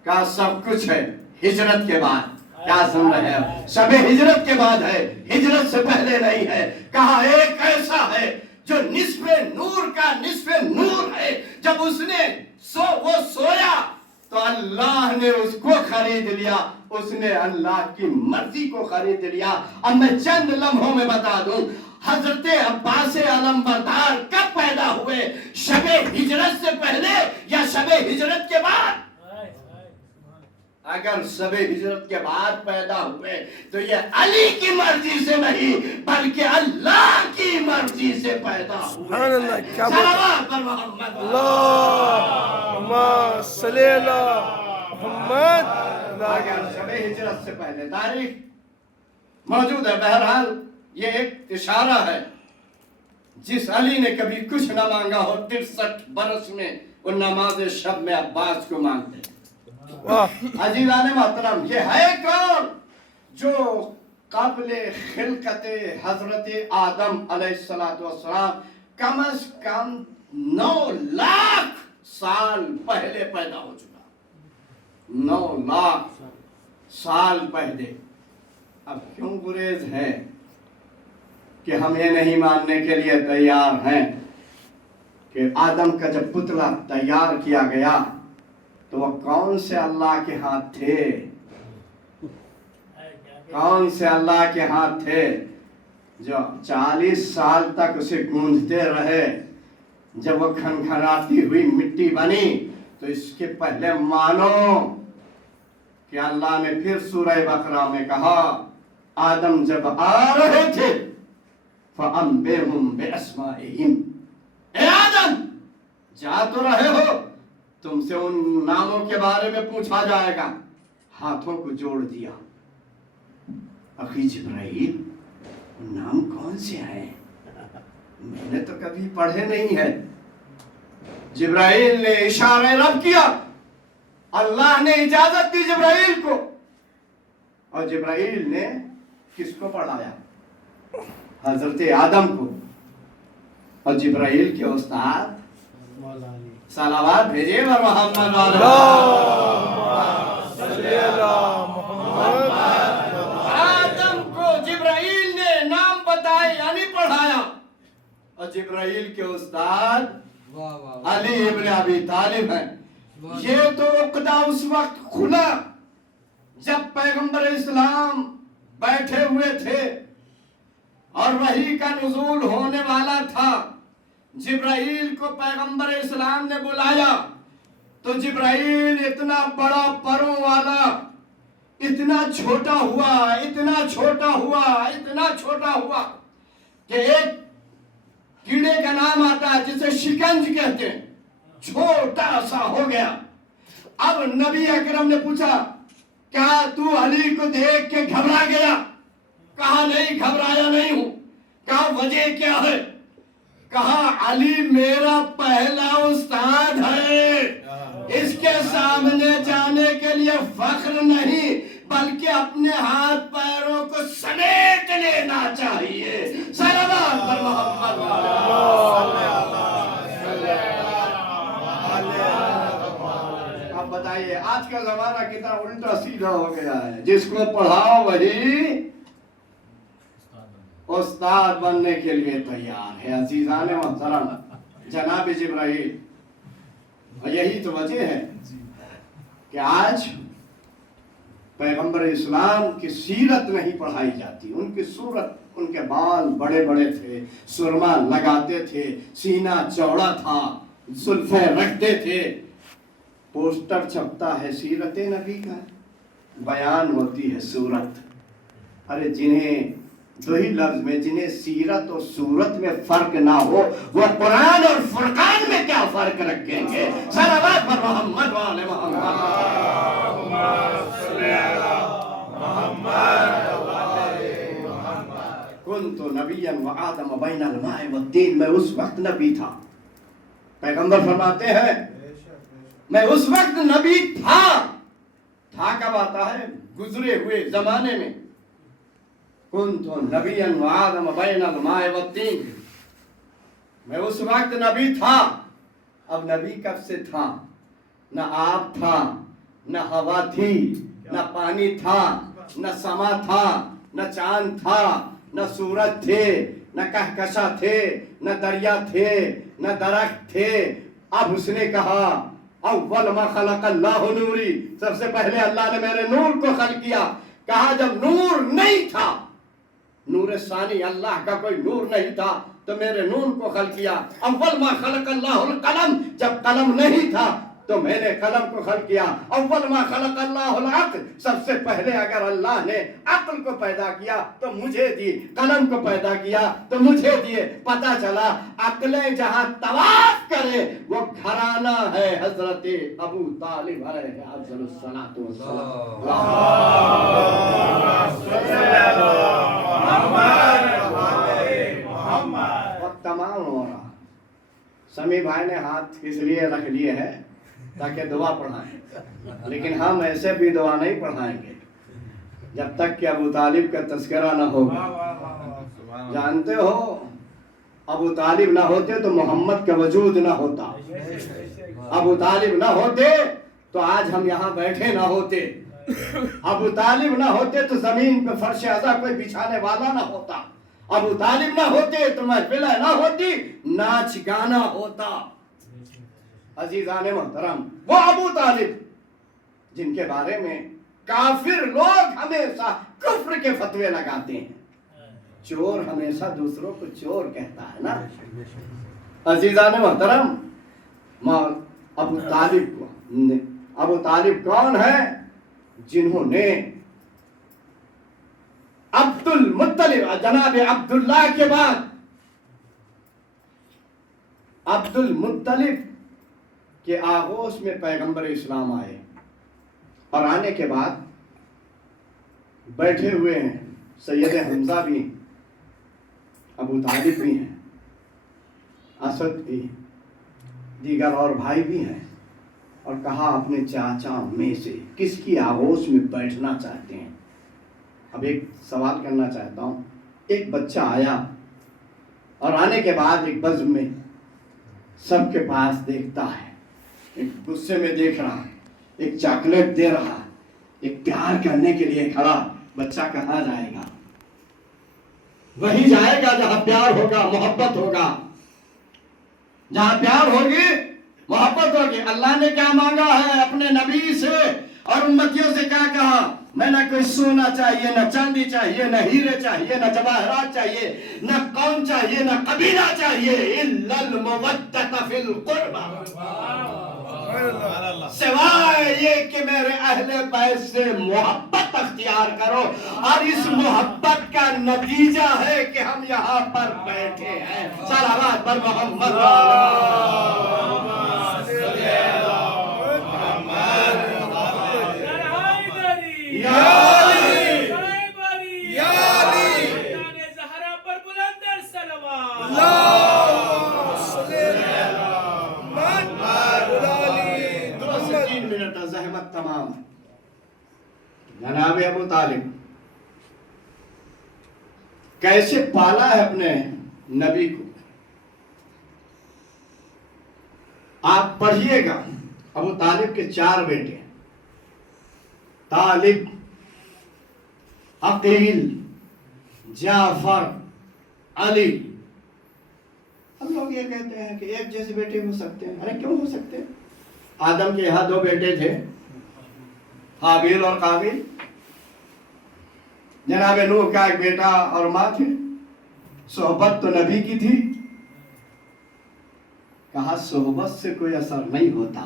का सब कुछ है। हिजरत के बाद, क्या सुन रहे हैं? सब हिजरत के बाद है, हिजरत से पहले नहीं है। कहा एक ऐसा है जो निस्फ़े नूर का निस्फ़े नूर है। जब उसने वो सोया तो अल्लाह ने उसको खरीद लिया, उसने अल्लाह की मर्जी को खरीद लिया। अब मैं चंद लम्हों में बता दूं, हजरत अब्बास अलमबरदार कब पैदा हुए? शबे हिजरत से पहले या शबे हिजरत के बाद? अगर शबे हिजरत के बाद पैदा हुए तो ये अली की मर्जी से नहीं बल्कि अल्लाह की मर्जी से पैदा हुए। सलावत पर मोहम्मद। अल्लाहुम्मा सल्ली अला मुहम्मद। अगर शबे हिजरत से पहले तारीख मौजूद है। बहरहाल ये एक इशारा है, जिस अली ने कभी कुछ न मांगा हो 63 बरस में वो नमाज शब में अब्बास को मांगते। अजीज़ाने मोहतरम, ये है कौन जो क़ब्ल खिलकते हजरत आदम अलैहिस्सलातु वस्सलाम कम से कम 9 लाख साल पहले पैदा हो चुका। 9 लाख साल पहले। अब क्यों गुरेज है कि हम ये नहीं मानने के लिए तैयार हैं कि आदम का जब पुतला तैयार किया गया तो वह कौन से अल्लाह के हाथ थे? कौन से अल्लाह के हाथ थे जो 40 साल तक उसे गूंथते रहे? जब वो खनखनाती हुई मिट्टी बनी तो इसके पहले मानो कि अल्लाह ने फिर सूरह बकरा में कहा, आदम जब आ रहे थे फ़अंबिरहुम बिअस्माइहिम, ए आदम जा तो रहे हो, तुमसे उन नामों के बारे में पूछा जाएगा। हाथों को जोड़ दिया। अखी जिब्राइल, नाम कौन से हैं? मैंने तो कभी पढ़े नहीं है। जिब्राइल ने इशारे रब किया, अल्लाह ने इजाजत दी जिब्राइल को, और जिब्राइल ने किसको पढ़ाया? हजरत आदम को। और जिब्राइल के उस्ताद सलावत भेजिए मोहम्मद। आदम को जिब्राइल ने नाम बताए यानी पढ़ाया, और जिब्राइल के उस्ताद अली इब्न अबी तालिब हैं। ये तो उक़दा उस वक्त खुला जब पैगंबर इस्लाम बैठे हुए थे और वही का नुज़ूल होने वाला था। जिब्राइल को पैगंबर इस्लाम ने बुलाया तो जिब्राइल इतना बड़ा परों वाला इतना छोटा हुआ, इतना छोटा हुआ, इतना छोटा हुआ कि एक कीड़े का नाम आता है जिसे शिकंज कहते हैं, छोटा सा हो गया। अब नबी अकरम ने पूछा, क्या तू अली को देख के घबरा गया? कहा नहीं, घबराया नहीं हूं। कहा वजह क्या है? कहा अली मेरा पहला उस्ताद है, इसके सामने जाने के लिए फख्र नहीं बल्कि अपने हाथ पैरों को समेट लेना चाहिए। सलावत पर मोहम्मद। अब बताइए आज का जमाना कितना उल्टा सीधा हो गया है, जिसको पढ़ाओ वही उस्ताद बनने के लिए तैयार है। अजीजान मोहतरम, जनाब जिब्राइल, और यही तो वजह है कि आज पैगंबर इस्लाम की सीरत नहीं पढ़ाई जाती। उनकी सूरत, उनके बाल बड़े बड़े थे, सुरमा लगाते थे, सीना चौड़ा था, जुल्फे रखते थे, पोस्टर छपता है सीरत नबी का, बयान होती है सूरत। अरे जिन्हें दो ही लफ्ज में, जिन्हें सीरत और सूरत में फर्क ना हो, वो कुरान और फुरकान में क्या फर्क रखेंगे। सलावत पर मोहम्मद वाले कुन्तु नबिय्यन व आदम बैनल माए व तीन, मैं उस वक्त नबी था। पैगंबर फरमाते हैं मैं उस वक्त नबी था। था कब आता है? गुजरे हुए जमाने में। कुन्तु नबिय्यन व आदम बैनल माए व तीन, मैं उस वक्त नबी था। अब नबी कब से था? न आग था, न हवा थी, न पानी था, न समा था, न चांद था, न सूरज थे, न कहकशा थे, न दरिया थे, न दरख्त थे। अब उसने कहा अव्वल मा खलक अल्लाह नूरी, सबसे पहले अल्लाह ने मेरे नूर को खल्क किया। कहा जब नूर नहीं था, नूर सानी अल्लाह का कोई नूर नहीं था, तो मेरे नूर को खल्क किया। अव्वल मा खलक अल्लाहुल कलम, जब कलम नहीं था तो मैंने कलम को खल्क किया। अव्वल मा खलक अल्लाहुल अक्ल, सबसे पहले अगर अल्लाह ने अक्ल को पैदा किया तो मुझे दी, कलम को पैदा किया तो मुझे दिए। पता चला अक्लें जहां तवाफ करे वो घराना है हजरत अबू तालिब अलैहिस्सलातु वस्सलाम। वक्त तमाम हो रहा। समी भाई ने हाथ इसलिए रख लिए है ताकि दुआ पढ़ाएं, लेकिन हम ऐसे भी दुआ नहीं पढ़ाएंगे जब तक कि अबू तालिब का तस्करा ना होगा। जानते हो अबू तालिब ना होते तो मोहम्मद का वजूद ना होता। अबू तालिब ना होते तो आज हम यहाँ बैठे ना होते। अबू तालिब ना होते तो जमीन पे फर्श अज़ा कोई बिछाने वाला ना होता। अबू तालिब ना होते तो महफिल ना होती, नाच गाना होता। अजीजाने मोहतरम, वो अबू तालिब जिनके बारे में काफिर लोग हमेशा कुफ्र के फतवे लगाते हैं। चोर हमेशा दूसरों को चोर कहता है ना। अजीजाने मोहतरम, अबू तालिब कौन है? जिन्होंने अब्दुल मुत्तलिब, जनाब अब्दुल्लाह के बाद अब्दुल मुत्तलिब के आगोश में पैगंबर इस्लाम आए, और आने के बाद बैठे हुए हैं सैयद हमजा भी, अबू तालिब भी हैं, असद भी, दीगर और भाई भी हैं। और कहा अपने चाचा में से किसकी आगोश में बैठना चाहते हैं। अब एक सवाल करना चाहता हूँ। एक बच्चा आया और आने के बाद एक बज़्म में सबके पास देखता है, एक गुस्से में देख रहा, एक चॉकलेट दे रहा, एक प्यार करने के लिए खड़ा। बच्चा कहाँ जाएगा? वही जाएगा जहां प्यार होगा, मोहब्बत होगा। जहां प्यार होगी, मोहब्बत होगी। अल्लाह ने क्या मांगा है अपने नबी से और उम्मतियों से? क्या कहा? मैं ना कोई सोना चाहिए, न चांदी चाहिए, न हीरे चाहिए, न जवाहरात चाहिए, न कौन चाहिए, न कबीला चाहिए, इल्लल मवद्दत फिल कुर्बा, सिवाय ये कि मेरे अहले बैत से मोहब्बत अख्तियार करो। और इस मोहब्बत का नतीजा है कि हम यहाँ पर बैठे हैं। सलावत पर मोहम्मद। तमाम जनाब अबू तालिब कैसे पाला है अपने नबी को। आप पढ़िएगा, अबू तालिब के 4 बेटे, तालिब, अकील, जाफर, अली। हम लोग ये कहते हैं कि एक जैसे बेटे हो सकते हैं। अरे क्यों हो सकते हैं? आदम के यहाँ 2 बेटे थे, हाबिल और काबिल। जनाब नूह का एक बेटा और माँ थे। सोहबत तो नबी की थी। कहा सोहबत से कोई असर नहीं होता।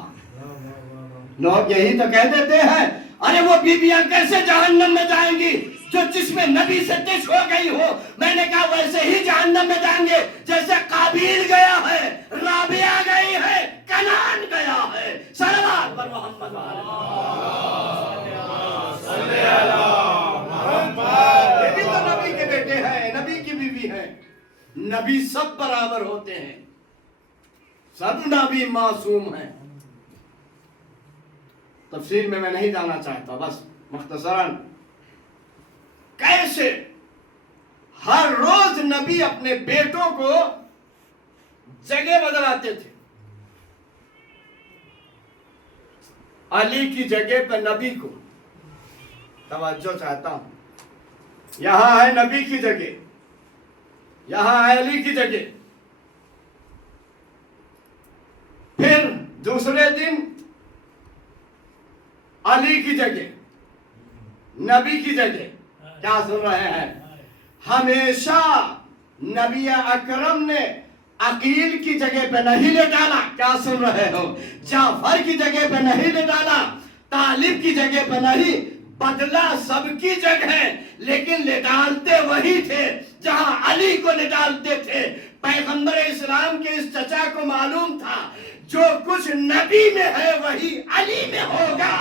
लोग यही तो कह देते हैं, अरे वो बीबियां कैसे जहन्नम में जाएंगी जो जिसमें नबी से तिश हो गई हो। मैंने कहा वैसे ही जहन्नम में जाएंगे जैसे काबिल गया है, राबिया गई है, कनान गया है। सल्लल्लाहु अलैहि मोहम्मद। ये भी तो नबी के बेटे हैं, नबी की बीवी है। नबी सब बराबर होते हैं, सब नबी मासूम हैं। तफसील में मैं नहीं जाना चाहता, बस मुख्तसरन कैसे हर रोज नबी अपने बेटों को जगह बदलाते थे। अली की जगह पर नबी को, तवज्जो चाहता हूं, यहां है नबी की जगह, यहां है अली की जगह। फिर दूसरे दिन अली की जगह, नबी की जगह। क्या सुन रहे हैं? हमेशा नबी अकरम ने अकील की जगह पे नहीं लेटाला। क्या सुन रहे हो? जाफर की जगह पे नहीं लेटाला, तालिब की जगह पे नहीं, बदला सबकी जगह, लेकिन लेटालते वही थे जहां अली को लेटालते थे। पैगंबर इस्लाम के इस चचा को मालूम था जो कुछ नबी में है वही अली में होगा,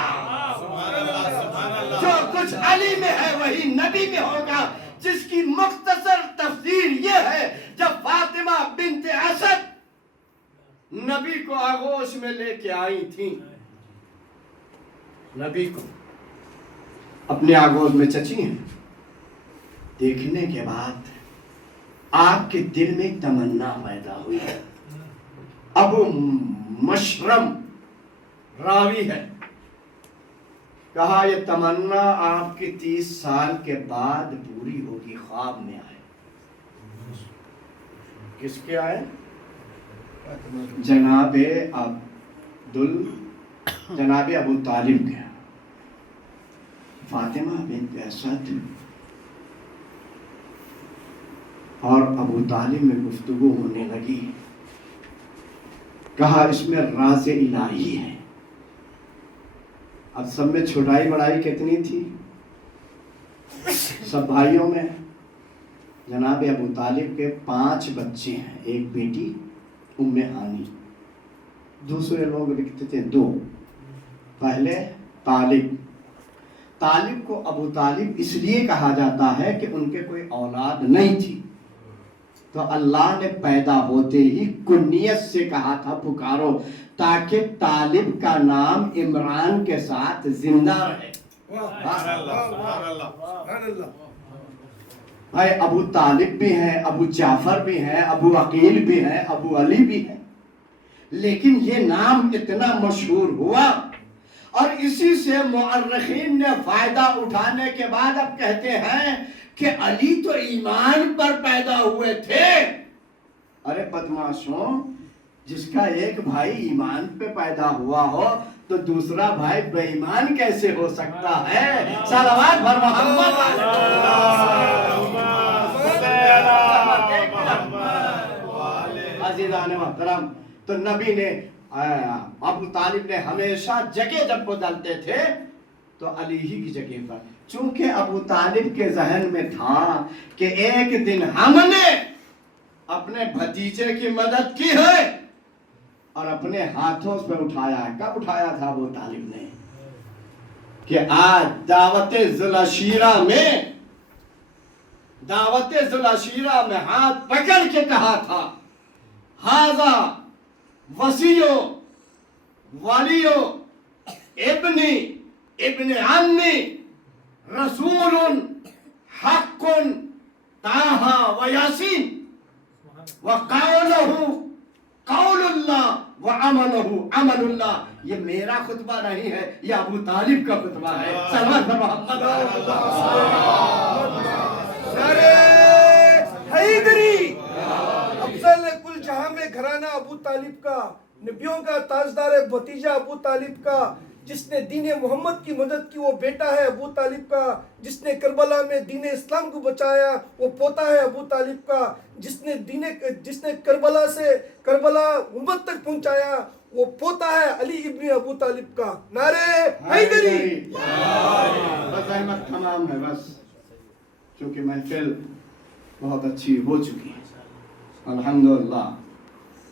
जो कुछ अली में है वही नबी में होगा। जिसकी मुख्तसर तफसीर ये है, जब फातिमा बिन्त असद नबी को आगोश में लेके आई थी, नबी को अपने आगोश में चची हैं, देखने के बाद आपके दिल में एक तमन्ना पैदा हुई। अबू मशरम रावी है, कहा ये तमन्ना आपकी 30 साल के बाद पूरी होगी। ख्वाब में आए। किसके आए? जनाबे अबू तालिब के। फातिमा बिन्त असद और अबू तालिब में गुफ्तगू होने लगी। कहा इसमें राज़ इलाही है। अब सब में छोटाई बड़ाई कितनी थी? सब भाइयों में जनाब अबू तालिब के 5 बच्चे हैं, एक बेटी उम्मे हानी, दूसरे लोग लिखते थे 2। पहले तालिब को अबू तालिब इसलिए कहा जाता है कि उनके कोई औलाद नहीं थी, तो अल्लाह ने पैदा होते ही कुन्नियत से कहा था पुकारो, ताकि तालिब का नाम इमरान के साथ जिंदा रहे। भाई अबू तालिब भी हैं, अबू जाफर भी हैं, अबू अकील भी हैं, अबू अली भी हैं, लेकिन ये नाम इतना मशहूर हुआ और इसी से मुअर्रिखीन ने फायदा उठाने के बाद अब कहते हैं कि अली तो ईमान पर पैदा हुए थे। अरे बदमाशों, जिसका एक भाई ईमान पे पैदा हुआ हो तो दूसरा भाई बेईमान कैसे हो सकता है? सलावत भर मोहम्मद। अज़ीज़ान मोहतरम, तो नबी ने अबू तालिब ने हमेशा जगह जब बदलते थे तो अली ही की जगह पर, चूंकि अबू तालिब के जहन में था कि एक दिन हमने अपने भतीजे की मदद की है और अपने हाथों से उठाया है। कब उठाया था अबू तालिब ने? कि आज दावते जुलशीरा में हाथ पकड़ के कहा था, हाजा वसीयो वलियो इब्ने अम्मी रसूलुन हक्कुन ताहा व यासीन व कौलहु कौलुल्लाह व अमलहु अमलुल्लाह। ये मेरा खुतबा नहीं है, ये अबू तालिब का खुतबा है। सलमान मोहम्मद। नारे हैदरी। अफजल कुल जहां में घराना अबू तालिब का, नबियों का ताजदार भतीजा अबू तालिब का, जिसने दीन मोहम्मद की मदद की वो बेटा है अबू तालिब का, जिसने करबला में दीन इस्लाम को बचाया वो पोता है अबू तालिब का, जिसने करबला उम्मत तक पहुंचाया वो पोता है अली इब्न अबू तालिब का। नारे हैदरी। बस अहमद तमाम है बस, क्योंकि महफिल बहुत अच्छी हो चुकी है अल्हम्दुलिल्लाह।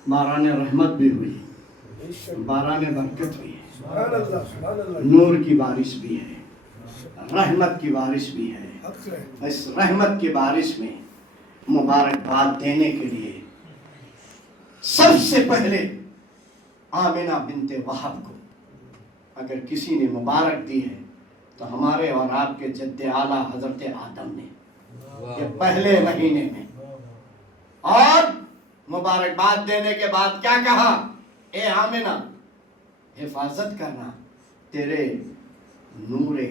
बारान रहमत भी हुई, बारान बरकत हुई है, सुभान अल्लाह, सुभान अल्लाह। नूर की बारिश भी है, रहमत की बारिश भी है। इस रहमत की बारिश में मुबारकबाद देने के लिए सबसे पहले आमिना बिनते वहाब को अगर किसी ने मुबारक दी है तो हमारे और आपके जद्दे आला हजरत आदम ने, ये पहले महीने में। और मुबारकबाद देने के बाद क्या कहा? ए आमिना, हिफाजत करना तेरे नूरे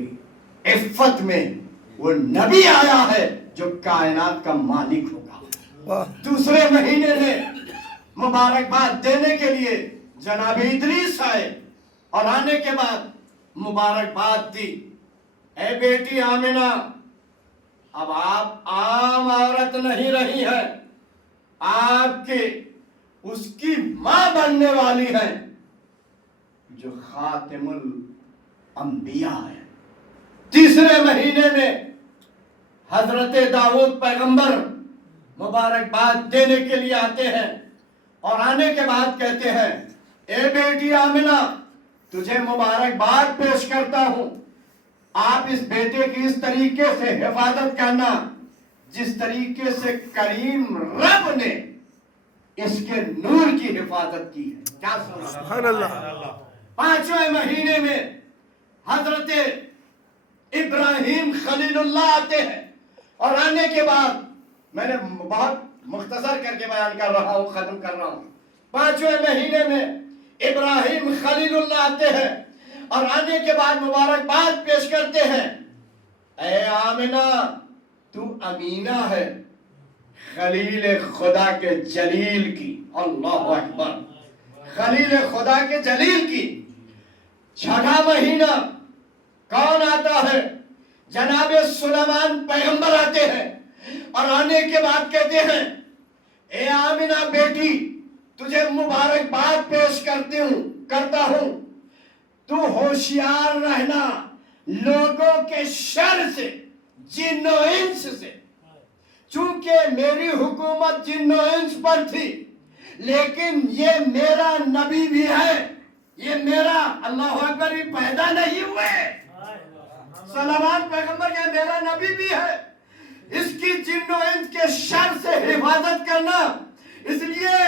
इफ़्फ़त में वो नबी आया है जो कायनात का मालिक होगा। दूसरे महीने में मुबारकबाद देने के लिए जनाब इदरीस आए और आने के बाद मुबारकबाद दी। ए बेटी आमिना, अब आप आम औरत नहीं रही है, आपके उसकी मां बनने वाली है जो खातिमुल अंबिया है। तीसरे महीने में हजरत दाऊद पैगंबर मुबारकबाद देने के लिए आते हैं और आने के बाद कहते हैं, ए बेटी आमिना, तुझे मुबारकबाद पेश करता हूं। आप इस बेटे की इस तरीके से हिफाजत करना जिस तरीके से करीम रब ने इसके नूर की हिफाजत की है। क्या सुभान अल्लाह। पांचवें महीने में हजरत इब्राहिम खलीलुल्लाह आते हैं और आने के बाद, मैंने बहुत मुख्तसर करके बयान कर रहा हूं, खत्म कर रहा हूं। पांचवें महीने में इब्राहिम खलीलुल्लाह आते हैं और आने के बाद मुबारकबाद पेश करते हैं। ए आमिना, तू अमीना है खलील खुदा के जलील की। अल्लाह अकबर। खलील खुदा के जलील की। छठा महीना कौन आता है? जनाब सुलेमान पैगंबर आते हैं और आने के बाद कहते हैं, ए आमिना बेटी, तुझे मुबारकबाद पेश करता हूं। तू होशियार रहना लोगों के शर से, जिन्नो इंस से। चूंकि मेरी हुकूमत जिन्नो इंस पर थी, लेकिन ये मेरा नबी भी है, ये मेरा, अल्लाह अकबर, भी पैदा नहीं हुए। सलमान पैगंबर ये मेरा नबी भी है। इसकी जिन्नो इंस के शर से हिफाजत करना, इसलिए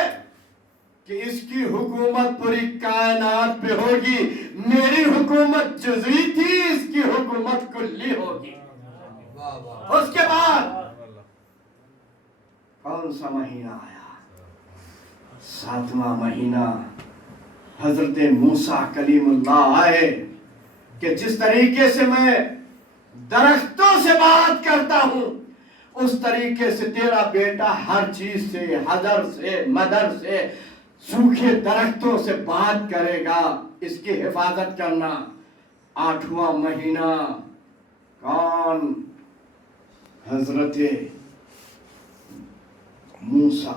कि इसकी हुकूमत पूरी कायनात पे होगी। मेरी हुकूमत जुज़वी थी, इसकी हुकूमत कुल्ली होगी। उसके बाद कौन सा महीना आया? सातवां महीना। हजरत मूसा कलीमुल्लाह आए कि जिस तरीके से मैं दरख्तों से बात करता हूं, उस तरीके से तेरा बेटा हर चीज से, हजर से, मदर से, सूखे दरख्तों से बात करेगा। इसकी हिफाजत करना। आठवां महीना कौन? हजरत मूसा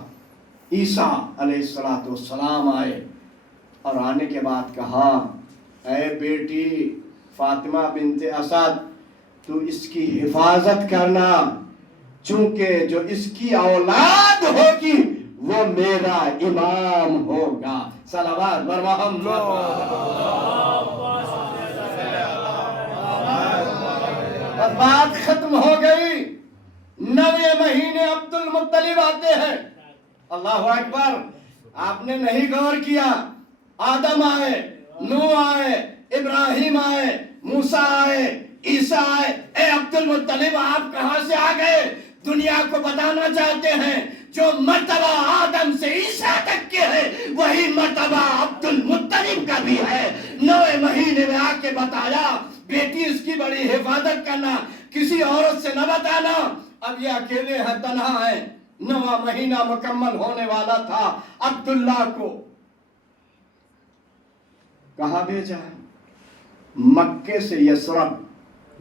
ईसा अलैहिस्सलाम आए और आने के बाद कहा, ऐ बेटी फातिमा बिनते असद, तू इसकी हिफाजत करना, चूंकि जो इसकी औलाद होगी वो मेरा इमाम होगा। सलावत बर मोहम्मद। बात खत्म हो गई। 9वें महीने अब्दुल मुत्तलिब आते हैं। अल्लाह अकबर। आपने नहीं गौर किया, आदम आए, नूह आए, इब्राहिम आए, मूसा आए, ईसा आए। ए अब्दुल मुत्तलिब, आप कहां से आ गए? دنیا کو بتانا چاہتے ہیں جو مرتبہ آدم سے عیسیٰ تک کے ہے وہی مرتبہ عبد المطلب کا بھی ہے. 9 مہینے میں آ کے بتایا بیٹی اس کی بڑی حفاظت کرنا, کسی عورت سے نہ بتانا. اب یہ اکیلے ہیں, تنہا ہیں. 9واں مہینہ مکمل ہونے والا تھا. عبداللہ کو کہاں بھیجا؟ مکے سے یثرب.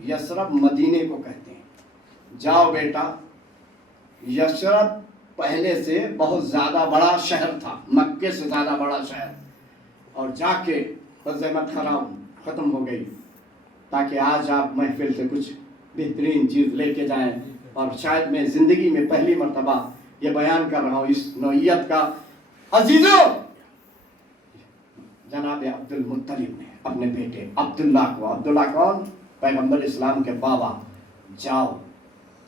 یثرب مدینے کو کہتے ہیں. جاؤ بیٹا. یثرب پہلے سے بہت زیادہ بڑا شہر تھا, مکے سے زیادہ بڑا شہر. اور جا کے عظمت ختم ہو گئی تاکہ آج آپ محفل سے کچھ بہترین چیز لے کے جائیں. اور شاید میں زندگی میں پہلی مرتبہ یہ بیان کر رہا ہوں اس نوعیت کا. عزیزوں, جناب عبد المطلب نے اپنے بیٹے عبداللہ کو, عبداللہ کون؟ پیغمبر اسلام کے بابا. جاؤ,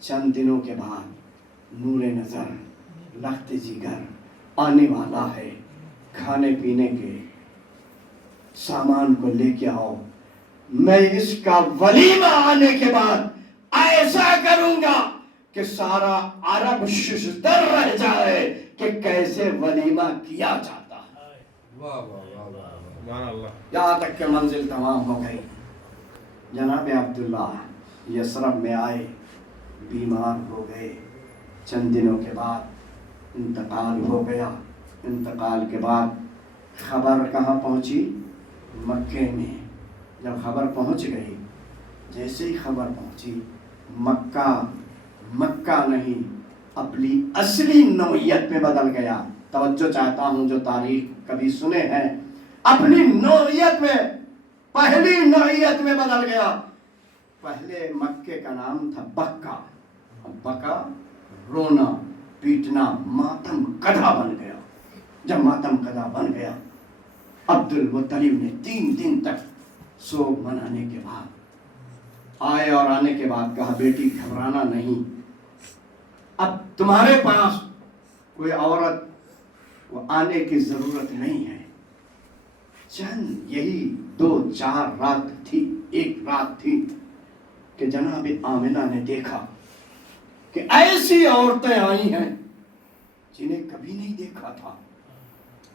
چند دنوں کے بعد نور نظر لخت جگر آنے والا ہے, کھانے پینے کے سامان کو لے کے آؤ. میں اس کا ولیمہ آنے کے بعد ایسا کروں گا کہ سارا عرب ششدر رہ جائے کہ کیسے ولیمہ کیا جاتا ہے. یہاں تک کہ منزل تمام ہو گئی. جناب عبداللہ یثرب میں آئے, بیمار ہو گئے. چند دنوں کے بعد انتقال ہو گیا. انتقال کے بعد خبر کہاں پہنچی؟ مکے میں. جب خبر پہنچ گئی, جیسے ہی خبر پہنچی, مکہ نہیں اپنی اصلی نوعیت میں بدل گیا. توجہ چاہتا ہوں جو تاریخ کبھی سنے ہیں, اپنی نوعیت میں, پہلی نوعیت میں بدل گیا. پہلے مکے کا نام تھا بکہ. بکہ رونا پیٹنا, ماتم کدھا بن گیا. جب ماتم کدھا بن گیا, عبد المطلب نے 3 دن تک سوگ منانے کے بعد آئے اور آنے کے بعد کہا بیٹی گھبرانا نہیں, اب تمہارے پاس کوئی عورت وہ آنے کی ضرورت نہیں ہے. چند یہی 2-4 رات تھی, ایک رات تھی کہ جناب آمنہ نے دیکھا کہ ایسی عورتیں آئی ہیں جنہیں کبھی نہیں دیکھا تھا.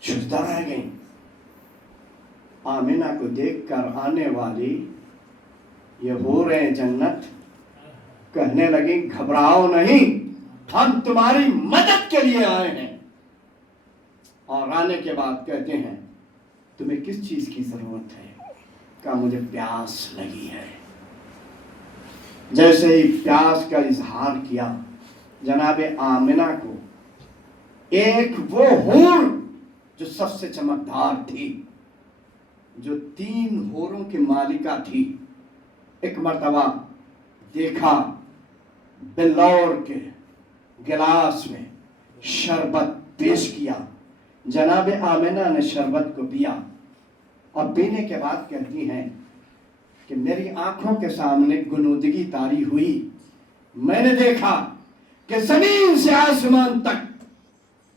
شجدہ رہ گئیں. آمنہ کو دیکھ کر آنے والی یہ حور جنت کہنے لگی گھبراؤ نہیں, ہم تمہاری مدد کے لیے آئے ہیں. اور آنے کے بعد کہتے ہیں تمہیں کس چیز کی ضرورت ہے؟ کہا مجھے پیاس لگی ہے. جیسے ہی پیاس کا اظہار کیا جناب آمنہ کو ایک وہ حور جو سب سے چمکدار تھی, جو 3 حوروں کی مالکہ تھی, ایک مرتبہ دیکھا بلور کے گلاس میں شربت پیش کیا. جناب آمنہ نے شربت کو پیا اور پینے کے بعد کہتی ہیں کہ میری آنکھوں کے سامنے گنودگی طاری ہوئی. میں نے دیکھا کہ زمین سے آسمان تک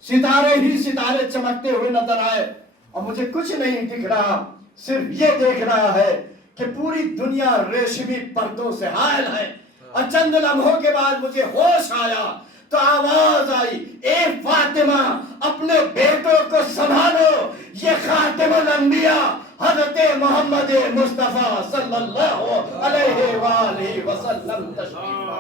ستارے ہی ستارے چمکتے ہوئے نظر آئے اور مجھے کچھ نہیں دکھ رہا, صرف یہ دیکھ رہا ہے کہ پوری دنیا ریشمی پردوں سے حائل ہے. اور چند لمحوں کے بعد مجھے ہوش آیا تو آواز آئی, اے فاطمہ اپنے بیٹوں کو سنبھالو, یہ خاتم الانبیاء حضرت محمد مصطفیٰ صلی اللہ علیہ وآلہ وسلم تشریف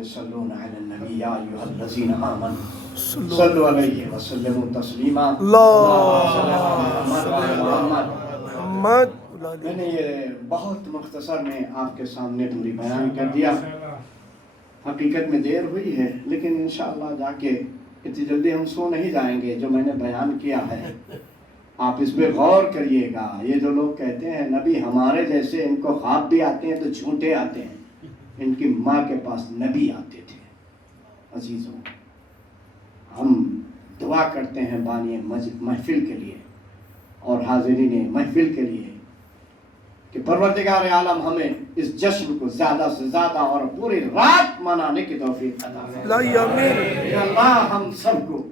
يصلون على النبي يا أيها الذين آمنوا صلوا عليه وسلموا تسليما. میں نے یہ بہت مختصر میں آپ کے سامنے پوری بیان کر دیا. حقیقت میں دیر ہوئی ہے لیکن انشاءاللہ جا کے اتنی جلدی ہم سو نہیں جائیں گے. جو میں نے بیان کیا ہے آپ اس پہ غور کریے گا. یہ جو لوگ کہتے ہیں نبی ہمارے جیسے, ان کو خواب بھی آتے ہیں تو جھوٹے آتے ہیں. ان کی ماں کے پاس نبی آتے تھے. عزیزوں, ہم دعا کرتے ہیں بانی محفل کے لیے اور حاضرین محفل کے لیے کہ پروردگار عالم ہمیں اس جشن کو زیادہ سے زیادہ اور پوری رات منانے کی توفیق عطا فرمائے. اللہ ہم سب کو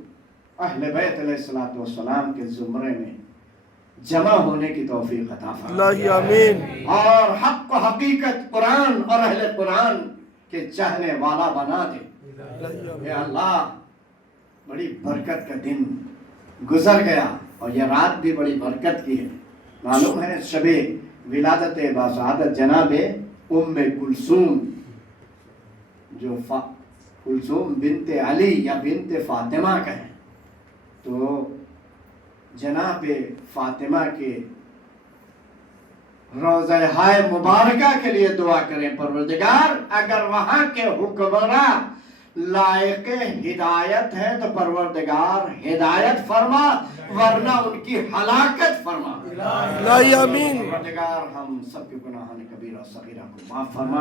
اہل بیت علیہ الصلوۃ والسلام کے زمرے میں जमा होने की तौफीक अता फरमा। अल्लाह आमीन। और हक व हकीकत कुरान और अहले कुरान के चाहने वाला बना दे। या अल्लाह, बड़ी बरकत का दिन गुजर गया और ये रात भी बड़ी बरकत की है। मालूम है शबे विलादत बासादत जनाबे उम्मे कुलसूम, जो कुलसूम बिनते अली या बिनते फातिमा का है, तो जनाबे फातिमा के रोज़ा हाय मुबारका के लिए दुआ करें। परवरदिगार, अगर वहाँ के हुक्मरान लायक हिदायत है तो परवरदिगार हिदायत फरमा, वरना उनकी हलाकत फरमा। आमीन। परवरदिगार, हम सबके गुनाहान कबीरा और सगीरा को माफ फरमा।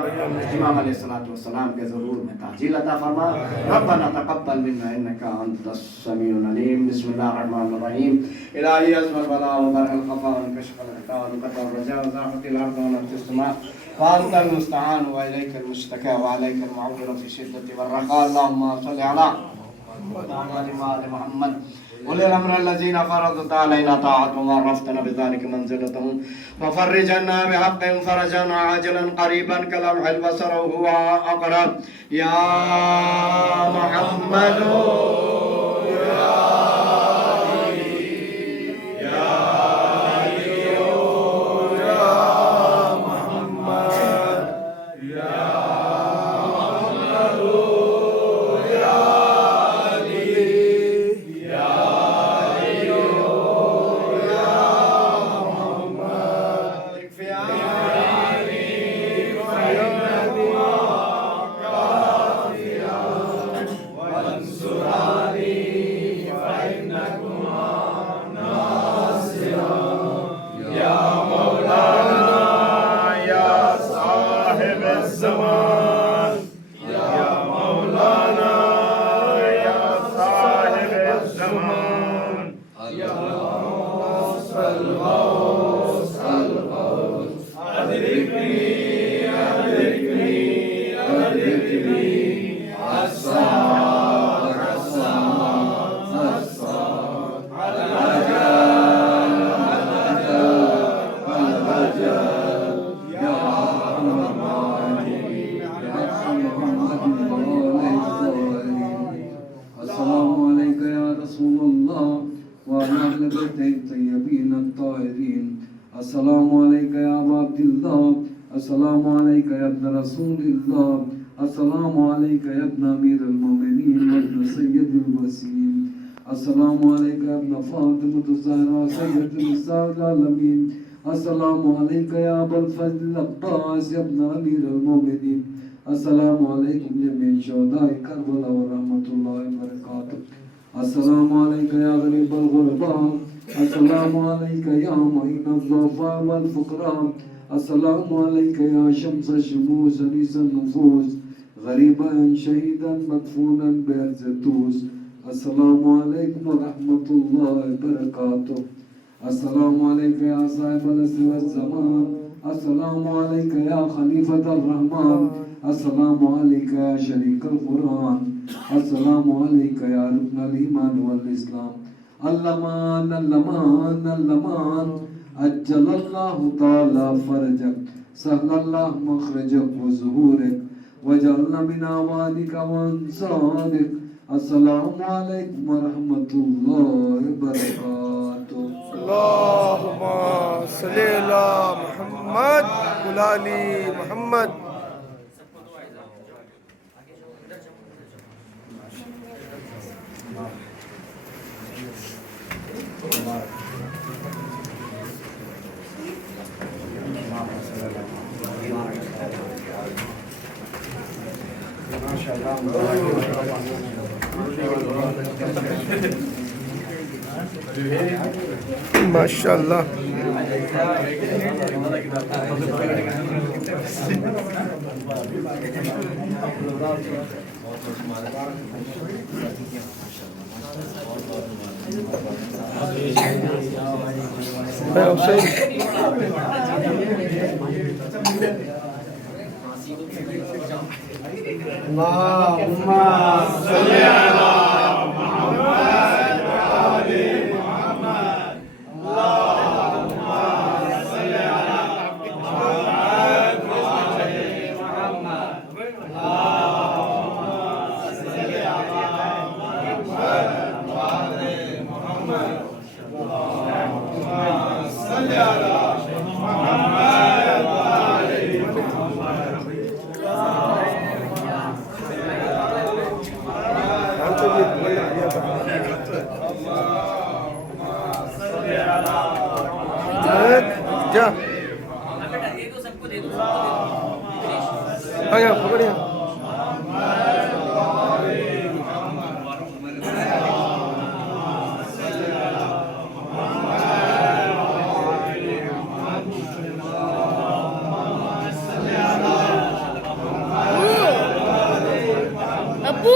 इमाम अलैहिस्सलातु वस्सलाम के ज़हूर में ताजील अता फरमा। रब्बना तक़ब्बल मिन्ना इन्नका अंतस समीउल अलीम। बिस्मिल्लाहिर रहमानिर रहीम। इलाही अज़मल बला व बरअल ख़फ़ा व कशफ़ल ग़ता व क़तर रजा व ज़ाक़तिल अर्ज़ व नफ़्तिस समा व अंतल मुस्तआन व इलैकल मुश्तका व अलैकल मुअव्वल फ़ी शिद्दति व रख़ा। अल्लाहुम्मा सल्लि अला मुहम्मद उलिल अम्र अल्लज़ीना फ़रज़त अलैना ताअतुहुम व रफ़तना बिज़ालिका मंज़िलतहुम व फ़र्रिज अन्ना बिहक़्क़िहिम फ़रजन आजिलन क़रीबन कलम्हिल बसर व हुवा अक़रब। या मुहम्मद अस्सलामु अलैका या अबा अब्दिल्लाह, अस्सलामु अलैका या इब्न रसूलिल्लाह, अस्सलामु अलैका या इब्न अमीरुल मोमिनीन व इब्न सय्यदिल वसीम, अस्सलामु अलैका या इब्न फातिमतुज़ ज़हरा सय्यदुन निसाइल आलमीन, अस्सलामु अलैका या अबुल फज़ल अब्बास या इब्न अमीरुल मोमिनीन, अस्सलामु अलैकुम जमीअ शुहदाए करबला व रहमतुल्लाहि व बरकातुहू, अस्सलामु अलैका या गरीबल गुरबा, अस्सलामु अलैका या मुईनुल ज़ुअफ़ा वल फ़ुक़रा, अस्सलामु अलैका या शम्स शुमूस अनीसन नुफूस, गरीबन शहीदन मदफूनन बिअर्ज़ तूस, अस्सलामु अलैकुम व रहमतुल्लाहि व बरकातुहू, अस्सलामु अलैका या साहिबल असर वज़ ज़मान, अस्सलामु अलैका या खलीफतुर रहमान, अस्सलामु अलैका या शरीकल कुरान, अस्सलामु अलैका या रुकनुल ईमान वल इस्लाम, अल्लमान अल्लमान अल्लमान, अज्जलल्लाहु तआला फरजक, सहलल्लाहु मखरजक व ज़ुहूरक, वजअलना मिन अवानिका व अंसारिक। अस्सलामु अलैकुम व रहमतुल्लाहि व बरकातुहू। अल्लाहुम्मा सल्लि अला मुहम्मद व आलि मुहम्मद। माशाअल्लाह। अल्लाहुम्मा सल्लि अला मुहम्मद व आलि मुहम्मद। جا بیٹا دے دو سب کو دے دو آیا پکڑیا ابو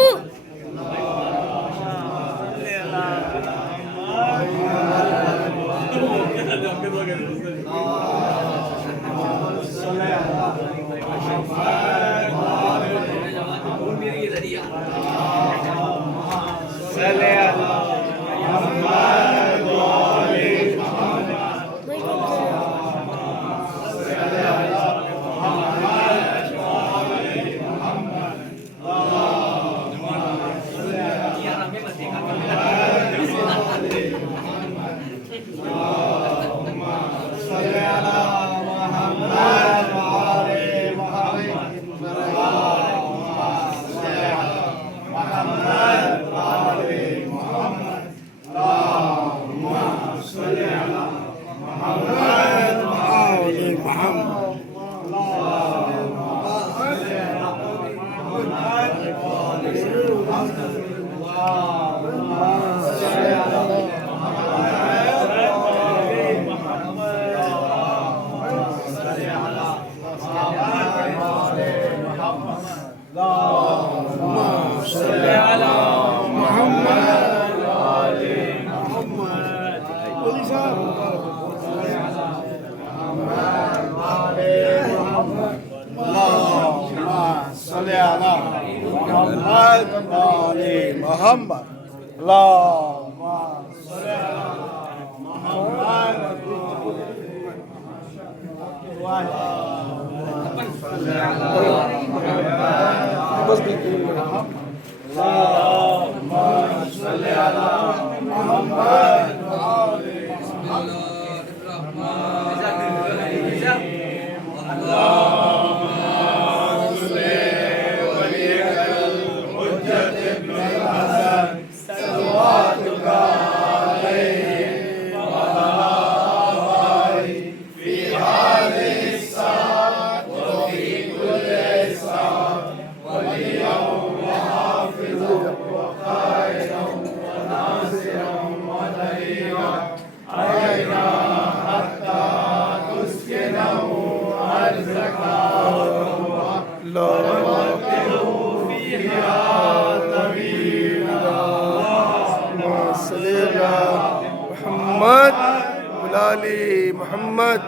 محمد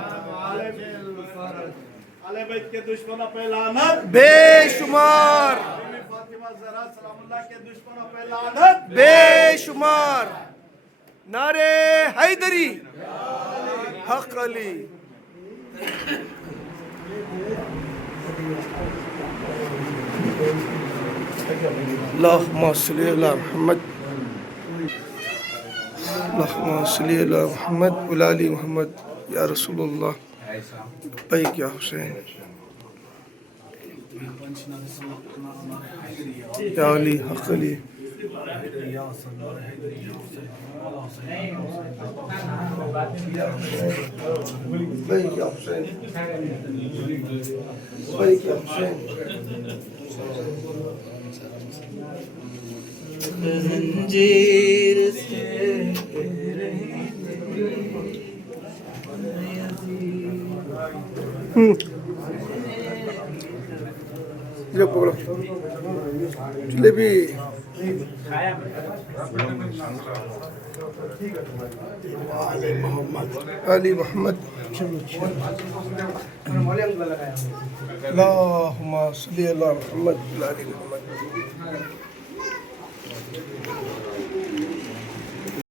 اہل بیت کے دشمنوں پہ لعنت بے شمار فاطمہ زہرا سلام اللہ کے دشمنوں پہ لعنت بے شمار نعرے حیدری حق علی اللہم صلی علی محمد اللہم صلی علی محمد وعلی آل محمد یا رسول اللہ لبیک یا حسین یا علی حق علی لبیک یا حسین لبیک یا حسین زنجیر سے جو پکڑو جلیبی علی محمد اللہم صلی علی محمد وعلی آل محمد